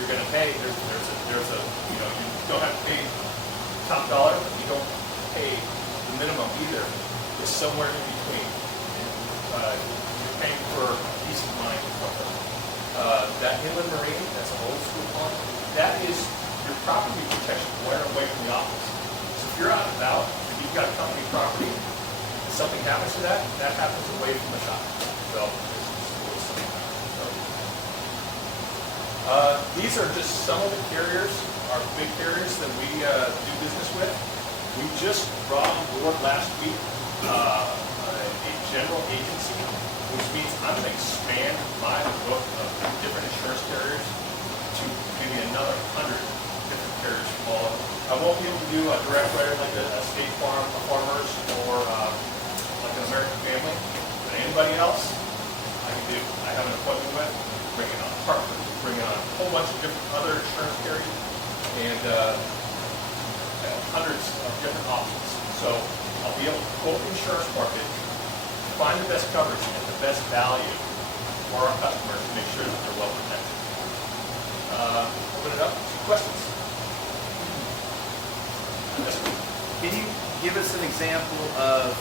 You're going to pay. There's a you top dollar, you don't pay the minimum either. It's somewhere in between. You're paying for peace of mind. That inland marine, that's an old school one, that is your property protection where away from the office. So if you're out and about, if you've got company property, if something happens to that, that happens away from the shop. So these are just some of the carriers, our big carriers that we do business with. We just brought on board last week a general agency, which means I'm going to expand my book of different insurance carriers to maybe another 100 different carriers all over. I won't be able to do a direct writer like a State Farm, a Farmers, or like an American Family, but anybody else, I can do. I have an appointment with, bringing on Hartford, bringing on a whole bunch of different other insurance carriers, and hundreds of different options. So I'll be able to quote the insurance market, find the best coverage and the best value for our customers to make sure that they're well protected. Open it up to questions. Can you give us an example of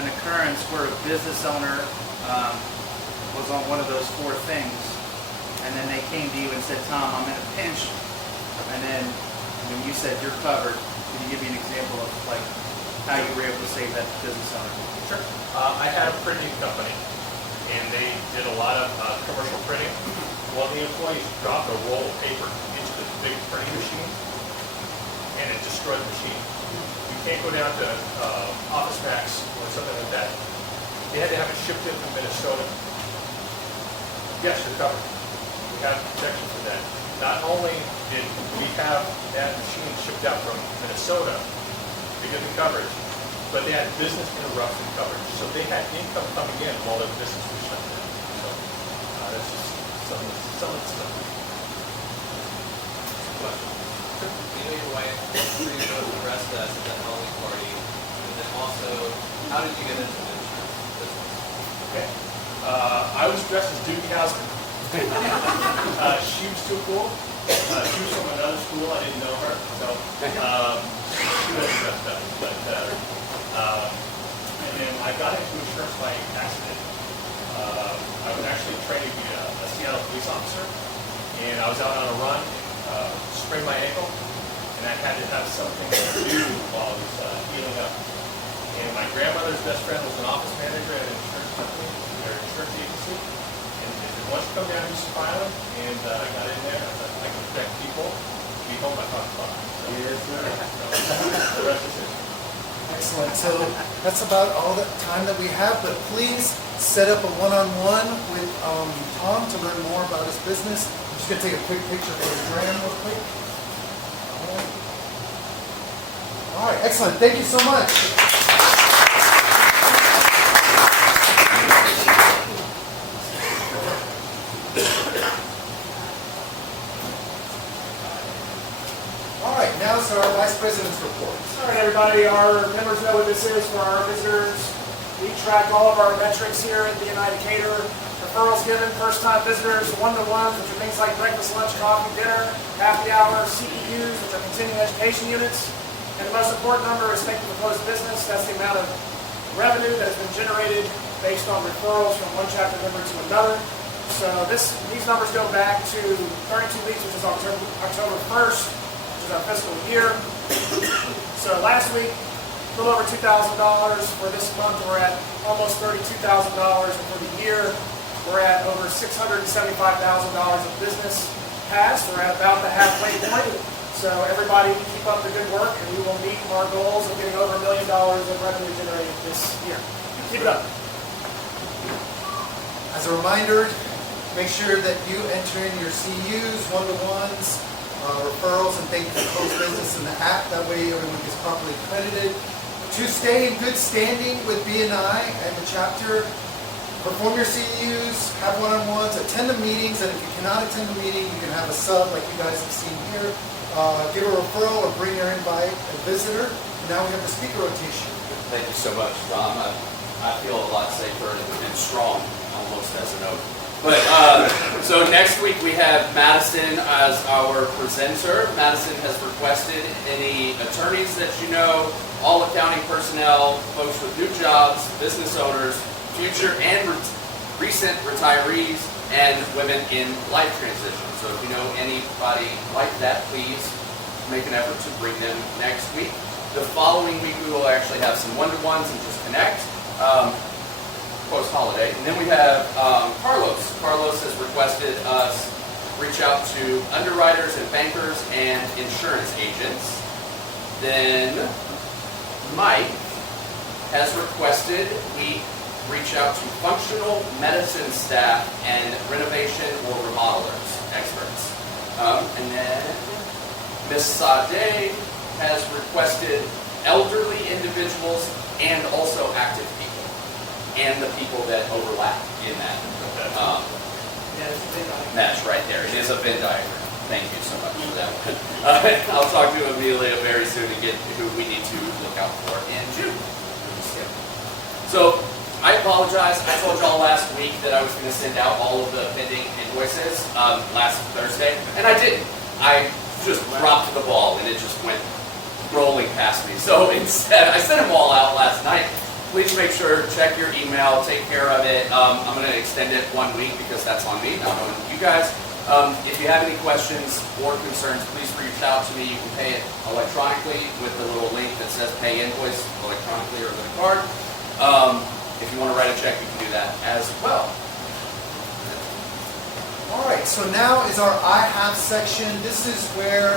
an occurrence where a business owner was on one of those four things, and then they came to you and said, Tom, I'm in a pinch, and then when you said you're covered, can you give me an example of like how you were able to save that business owner? Sure. I had a printing company, and they did a lot of commercial printing. Well, the employees dropped a roll of paper into the big printing machine, and it destroyed the machine. You can't go down to Office Max or something like that. They had to have it shipped in from Minnesota. Yes, you're covered. We have protection for that. Not only did we have that machine shipped out from Minnesota to get the coverage, but they had business interruption coverage. So they had income coming in while their business was shut down. So that's just some of the stuff. Question. You know your wife, so you go to the rest of us at that Halloween party, and then also, how did you get into the insurance business? Okay. I was dressed as Doogie Howser. She was too cool. She was from another school. I didn't know her, so she wasn't dressed up. But and then I got into insurance by accident. I was actually training to be a Seattle police officer, and I was out on a run, sprained my ankle, and I had to have something to do while I was healing up. And my grandmother's best friend was an office manager at an insurance company, their insurance agency. And they said, why don't you come down and do some filing? And I got in there, and I can protect people, be home by 5 o'clock. So, yes, sir. The rest is it. Excellent. So that's about all the time that we have, but please set up a one-on-one with Tom to learn more about his business. I'm just going to take a quick picture for the gram real quick. All right, excellent. Thank you so much. All right, now it's our Vice President's report. All right, everybody, our members know what this is. For our visitors, we track all of our metrics here at BNI Decatur. Referrals given, first-time visitors, one-to-ones, which are things like breakfast, lunch, coffee, dinner, happy hour, CEUs, which are continuing education units. And the most important number is thank you for closed business. That's the amount of revenue that has been generated based on referrals from one chapter member to another. So these numbers go back to 32 weeks, which is October 1st, which is our fiscal year. So last week, a little over $2,000. For this month, we're at almost $32,000. And for the year, we're at over $675,000 of business passed. We're at about the halfway point. So everybody keep up the good work, and we will meet our goals of getting over $1 million of revenue generated this year. Keep it up. As a reminder, make sure that you enter in your CUs, one-to-ones, referrals, and thank you for closed business in the app. That way everyone gets properly credited. To stay in good standing with BNI and the chapter, perform your CUs, have one-on-ones, attend the meetings, and if you cannot attend the meeting, you can have a sub like you guys have seen here. Give a referral or bring your invite a visitor. Now we have the speaker rotation. Thank you so much, Tom. I feel a lot safer and strong almost as an oath. But so next week we have Madison as our presenter. Madison has requested any attorneys that you know, all accounting personnel, folks with new jobs, business owners, future and recent retirees, and women in life transition. So if you know anybody like that, please make an effort to bring them next week. The following week we will actually have some one-to-ones and just connect. Post-holiday. And then we have Carlos. Carlos has requested us reach out to underwriters and bankers and insurance agents. Then Mike has requested we reach out to functional medicine staff and renovation or remodelers experts. And then Ms. Sade has requested elderly individuals and also active people, and the people that overlap in that mesh right there. It is a Venn diagram. Thank you so much for that one. I'll talk to Amelia very soon to get who we need to look out for in June. So I apologize. I told y'all last week that I was going to send out all of the pending invoices last Thursday, and I didn't. I just dropped the ball, and it just went rolling past me. So instead, I sent them all out last night. Please make sure, check your email, take care of it. I'm going to extend it 1 week because that's on me, not on you guys. If you have any questions or concerns, please reach out to me. You can pay it electronically with the little link that says pay invoice electronically or with a card. If you want to write a check, you can do that as well. All right, so now is our I have section. This is where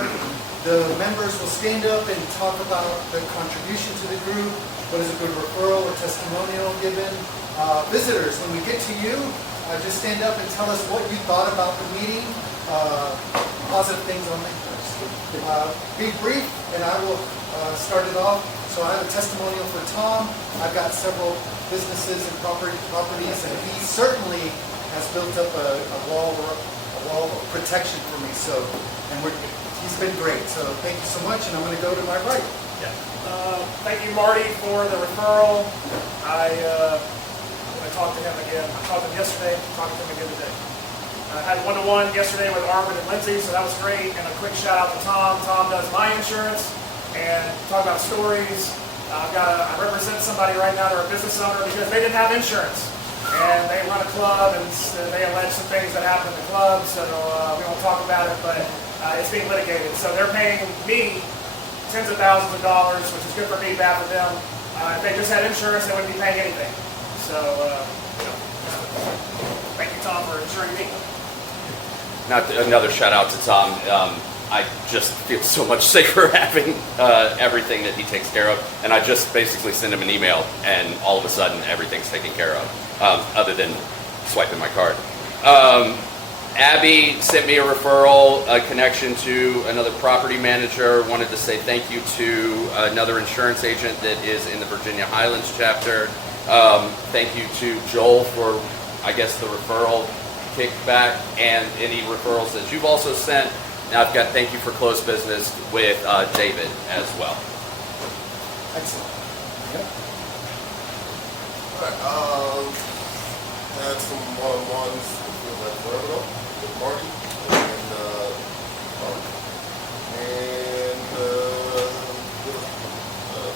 the members will stand up and talk about the contribution to the group. What is a good referral or testimonial given? Visitors, when we get to you, just stand up and tell us what you thought about the meeting. Positive things only. Be brief, and I will start it off. So I have a testimonial for Tom. I've got several businesses and properties, and he certainly has built up a wall of protection for me. So, and he's been great. So thank you so much, and I'm going to go to my right. Thank you, Marty, for the referral. I talked to him again. I talked to him yesterday, talked to him again today. I had one-to-one yesterday with Arvin and Lindsay, so that was great. And a quick shout out to Tom. Tom does my insurance and talk about stories. I represent somebody right now, they're a business owner because they didn't have insurance. And they run a club, and they allege some things that happened in the club, so we won't talk about it, but it's being litigated. So they're paying me tens of thousands of dollars, which is good for me, bad for them. If they just had insurance, they wouldn't be paying anything. So, thank you, Tom, for insuring me. Another shout out to Tom. I just feel so much safer having everything that he takes care of. And I just basically send him an email, and all of a sudden, everything's taken care of, other than swiping my card. Abby sent me a referral, a connection to another property manager. Wanted to say thank you to another insurance agent that is in the Virginia Highlands chapter. Thank you to Joel for, I guess, the referral kickback and any referrals that you've also sent. Now I've got thank you for closed business with David as well. Excellent. Yep. All right. Had some one-on-ones with forever with Marty and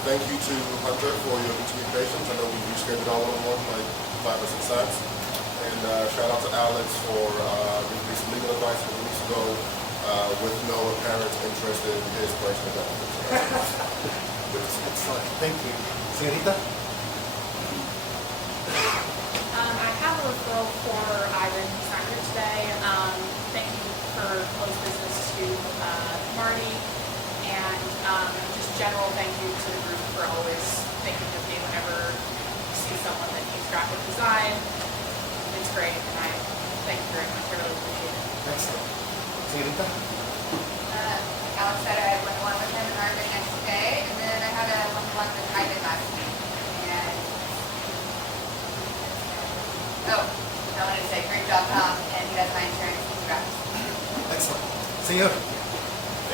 thank you to Hunter for your continued patience. I know we rescheduled all one-on-one like 5 or 6 times. And shout out to Alex for giving me some legal advice a few weeks ago with no apparent interest in his personal benefits. Excellent. Thank you. Señorita? I have a referral for Ivan, who's not here today. Thank you for closed business to Marty, and just general thank you to the group for always thinking of me whenever you see someone that needs graphic design. It's great, and I thank you very much. I really appreciate it. Excellent. Señorita? Alex said I had one-to-one with him and Arvin yesterday, and then I had a one-to-one with Ivan last week. And I wanted to say great job, Tom, and he does my insurance. Congrats. Excellent. Senor?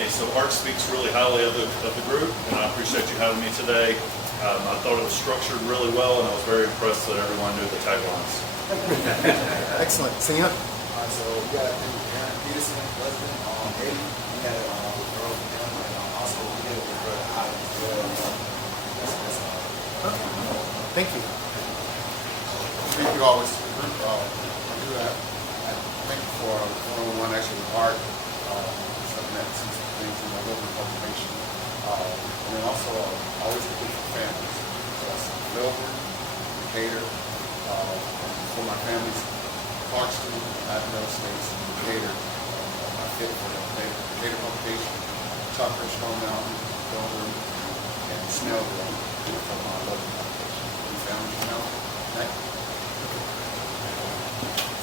Hey, so Art speaks really highly of the group, and I appreciate you having me today. I thought it was structured really well, and I was very impressed that everyone knew the taglines. Excellent. Senor? So we got Aaron Peterson, husband, Eddie. We had a referral from him, and also we did a referral to Alex as well. That's all. Thank you. Thank you always to the group. I do that. I thank you for one-on-one actually with Art. Something that sees some things in the local publication. And then also always looking for families. So that's Melbourne, Decatur, for my families, Clarkston, Avenel States, and Decatur. I fit for the Decatur publication, Chocolate Stone Mountain, Dover, and Snellville for my local publication. We families now. Thank you.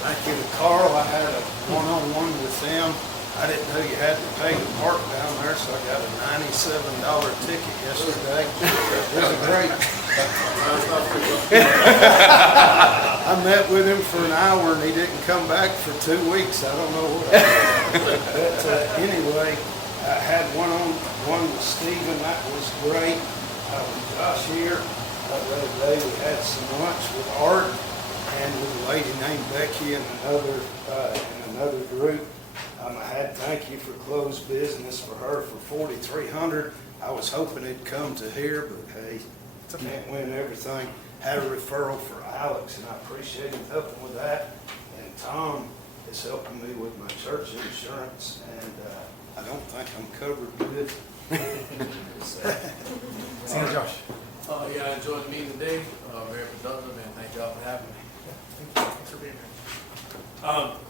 Thank you to Carl. I had a one-on-one with them. I didn't know you had to pay to park down there, so I got a $97 ticket yesterday. It was great. I met with him for an hour and he didn't come back for 2 weeks. I don't know what. But anyway, I had one with Stephen. That was great. Josh here. The other day we had some lunch with Art and with a lady named Becky and another group. I had thank you for closed business for her for $4,300. I was hoping it'd come to here, but hey, can't win everything. Had a referral for Alex, and I appreciate him helping with that. And Tom is helping me with my church insurance, and I don't think I'm covered good. Senior Josh. Yeah, I enjoyed the meeting today. Very productive, and thank y'all for having me. Thanks for being here.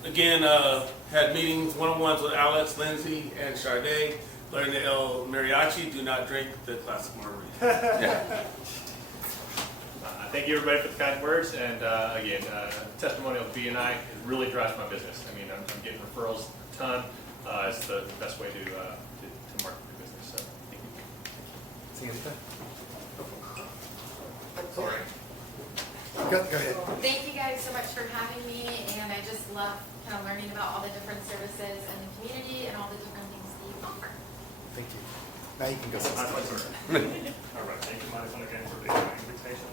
Again, had meetings, one-on-ones with Alex, Lindsay, and Sade. Learned the El Mariachi, do not drink the classic margarita. Thank you everybody for the kind words, and again, testimonial of BNI really drives my business. I mean, I'm getting referrals a ton. It's the best way to market your business. So, thank you. Sorry. Go ahead. Thank you guys so much for having me, and I just love kind of learning about all the different services in the community and all the different things that you offer. Thank you. Now you can go. My pleasure. All right, thank you, Madison, again for the invitation.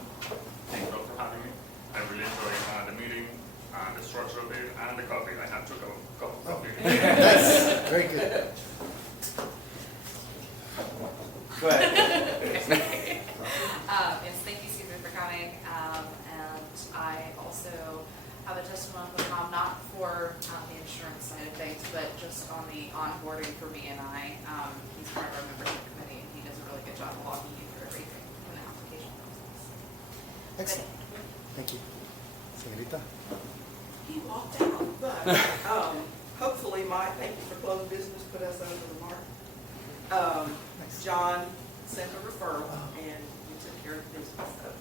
Thank you all for having me. I really enjoyed the meeting, the structure of it, and the coffee. I had took a cup of coffee. That's very good. Go ahead. Yes, thank you, Susan, for coming. And I also have a testimony from Tom, not for the insurance side of things, but just on the onboarding for BNI. He's part of our membership committee, and he does a really good job walking you through everything in the application process. Excellent. Thank you. Señorita? He walked out, but hopefully my thank you for closed business put us over the mark. John sent a referral and we took care of the business. So.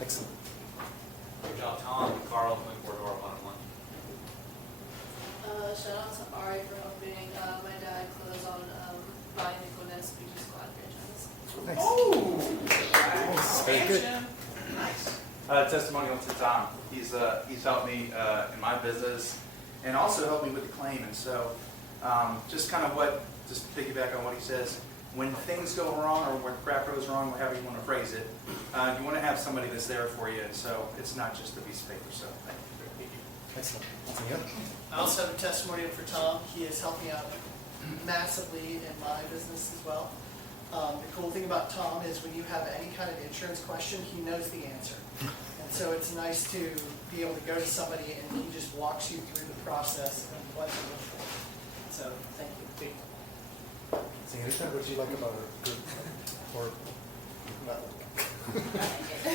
Excellent. Good job, Tom and Carl. Looking forward to our one-on-one. Shout out to Ari for helping my dad close on buying the Cones Beauty Squad franchise. Nice. Oh, nice. Very good. Nice. Testimonial to Tom. He's helped me in my business and also helped me with the claim. And so just piggyback on what he says. When things go wrong or when crap goes wrong, however you want to phrase it, you want to have somebody that's there for you. And so it's not just a piece of paper. So thank you. Excellent. I also have a testimonial for Tom. He has helped me out massively in my business as well. The cool thing about Tom is when you have any kind of insurance question, he knows the answer. And so it's nice to be able to go to somebody and he just walks you through the process and what to look for. So thank you. Señorita, what do you like about our group? Or not?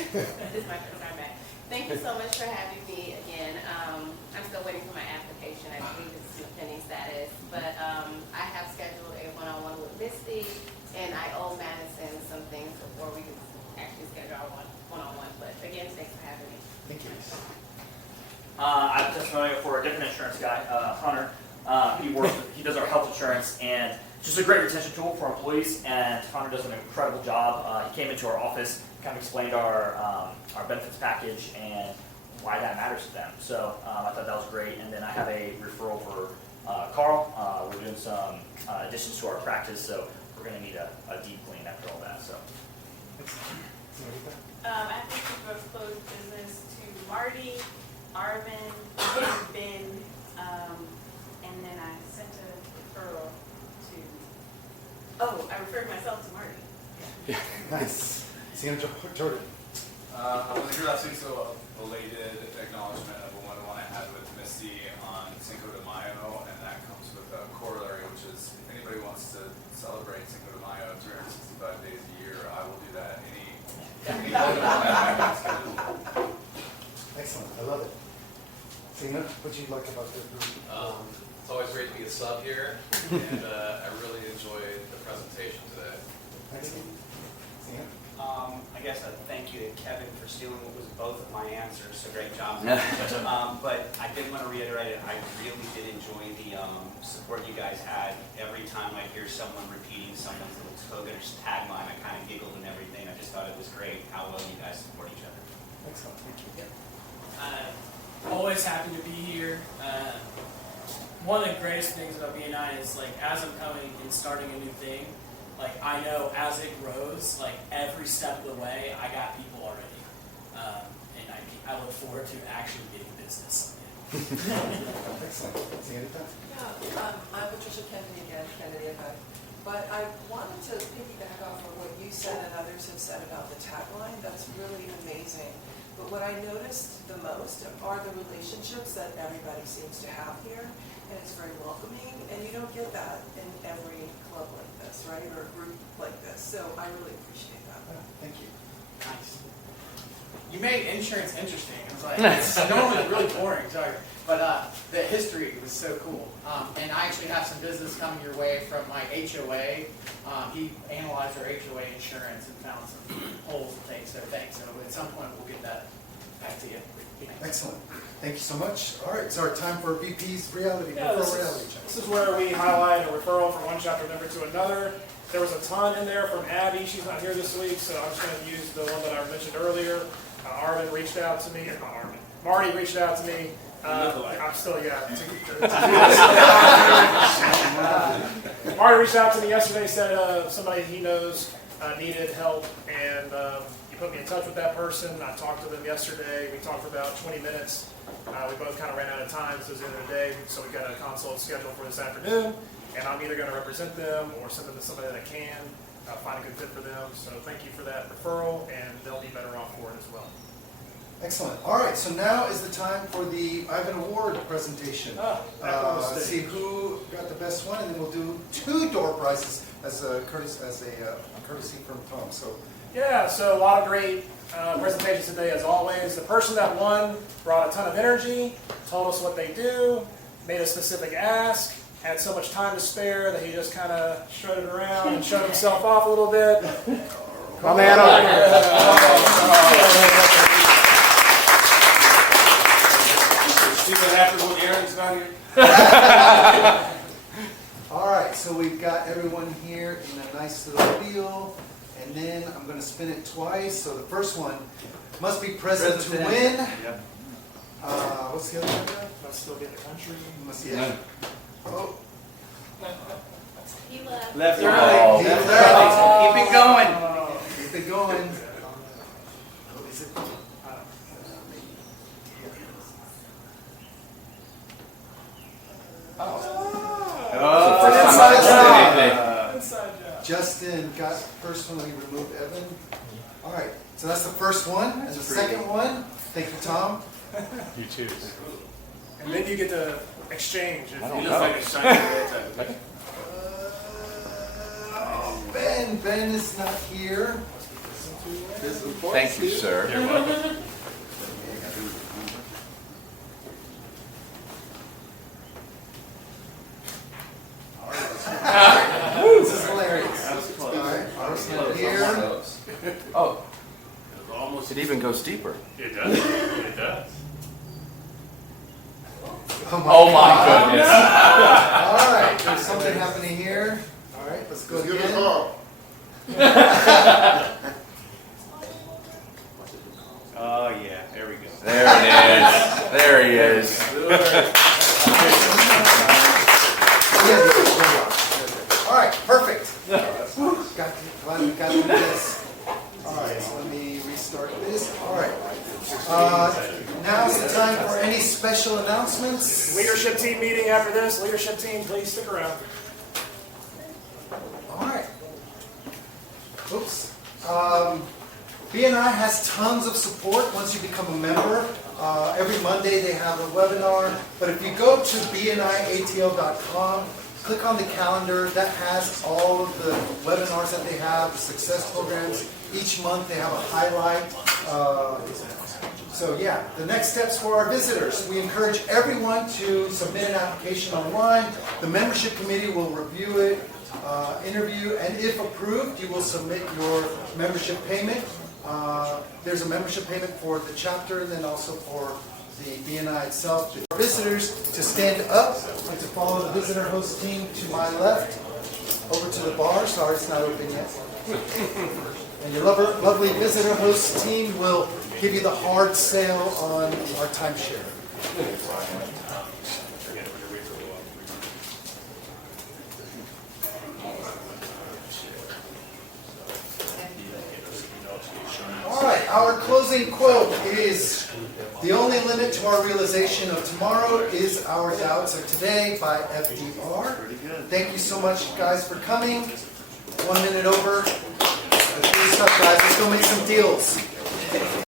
This is my first time back. Thank you so much for having me again. I'm still waiting for my application. I believe it's in the pending status. But I have scheduled a one-on-one with Misty, and I owe Madison some things before we can actually schedule our one-on-one. But again, thanks for having me. Thank you. I have a testimonial for a different insurance guy, Hunter. He does our health insurance, and just a great retention tool for employees, and Hunter does an incredible job. He came into our office, kind of explained our benefits package and why that matters to them. So I thought that was great. And then I have a referral for Carl. We're doing some additions to our practice, so we're going to need a deep clean after all that. So. I think we both closed business to Marty. Arvin and Ben, and then I sent a referral to, oh, I referred myself to Marty. Nice. Senator Jordan. I was here last week, so a belated acknowledgement of a one-on-one I had with Misty on Cinco de Mayo, and that comes with a corollary, which is if anybody wants to celebrate Cinco de Mayo 365 days a year, I will do that any Excellent. I love it. Sina, what do you like about the group? It's always great to be a sub here, and I really enjoyed the presentation today. Excellent. Sina? I guess a thank you to Kevin for stealing what was both of my answers, so great job. But I did want to reiterate it, I really did enjoy the support you guys had. Every time I hear someone repeating someone's little slogan or tagline, I kind of giggled and everything. I just thought it was great how well you guys support each other. Excellent. Thank you. Always happy to be here. One of the greatest things about BNI is like as I'm coming and starting a new thing, like I know as it grows, like every step of the way, I got people already, and I look forward to actually getting business. Excellent. Yeah, I'm Patricia Kennedy again, Kennedy Effect. But I wanted to piggyback off of what you said and others have said about the tagline. That's really amazing. But what I noticed the most are the relationships that everybody seems to have here, and it's very welcoming, and you don't get that in every club like this, right, or a group like this. So I really appreciate that. Thank you. Nice. You made insurance interesting. It was like, it's normally really boring, sorry. But the history was so cool. And I actually have some business coming your way from my HOA. He analyzed our HOA insurance and found some holes to take, so thanks. So at some point we'll get that back to you. Excellent. Thank you so much. All right, it's our time for VP's reality. This is where we highlight a referral from one chapter member to another. There was a ton in there from Abby. She's not here this week, so I'm just going to use the one that I mentioned earlier. Arvin reached out to me, or not Arvin, Marty reached out to me. I'm still, Marty reached out to me yesterday, said somebody he knows needed help, and he put me in touch with that person. I talked to them yesterday. We talked for about 20 minutes. We both kind of ran out of time, so it was the end of the day, so we got a consult scheduled for this afternoon, and I'm either going to represent them or send them to somebody that can find a good fit for them. So thank you for that referral, and they'll be better off for it as well. Excellent. All right, so now is the time for the Ivan Award presentation. See who got the best one, and then we'll do 2 door prizes as a courtesy from Tom. So yeah, so a lot of great presentations today, as always. The person that won brought a ton of energy, told us what they do, made a specific ask, had so much time to spare that he just kind of strutted around and showed himself off a little bit. Come on over here. See what happens when Aaron's not here? all right, so we've got everyone here in a nice little wheel, and then I'm going to spin it twice. So the first one must be present to win. Yep. What's the other one? Must still be in the country. Oh. He left. Left early. Keep it going. Keep it going. Oh, is it? Justin got the first one. We removed Evan. All right, so that's the first one. And the second one, thank you, Tom. You choose. And then you get to exchange. If you Ben is not here. Thank you, sir. You're welcome. This is hilarious. All right, ours not here. Oh, almost. It even goes deeper. It does. It does. Oh my goodness. All right, there's something happening here. All right, let's go again. Oh yeah, there we go. There it is. There he is. All right, perfect. Glad we got through this. All right, so let me restart this. All right. Now's the time for any special announcements. Leadership team meeting after this. Leadership team, please stick around. All right. Oops. BNI has tons of support once you become a member. Every Monday they have a webinar. But if you go to bniatl.com, click on the calendar. That has all of the webinars that they have, the success programs. Each month they have a highlight. So yeah, the next steps for our visitors. We encourage everyone to submit an application online. The membership committee will review it, interview, and if approved, you will submit your membership payment. There's a membership payment for the chapter and then also for the BNI itself. For visitors to stand up and to follow the visitor host team to my left over to the bar. Sorry, it's not open yet. And your lovely visitor host team will give you the hard sale on our timeshare. All right, our closing quote is, "The only limit to our realization of tomorrow is our doubts of today," by FDR. Thank you so much, guys, for coming. 1 minute over. Let's do stuff, guys. Let's go make some deals.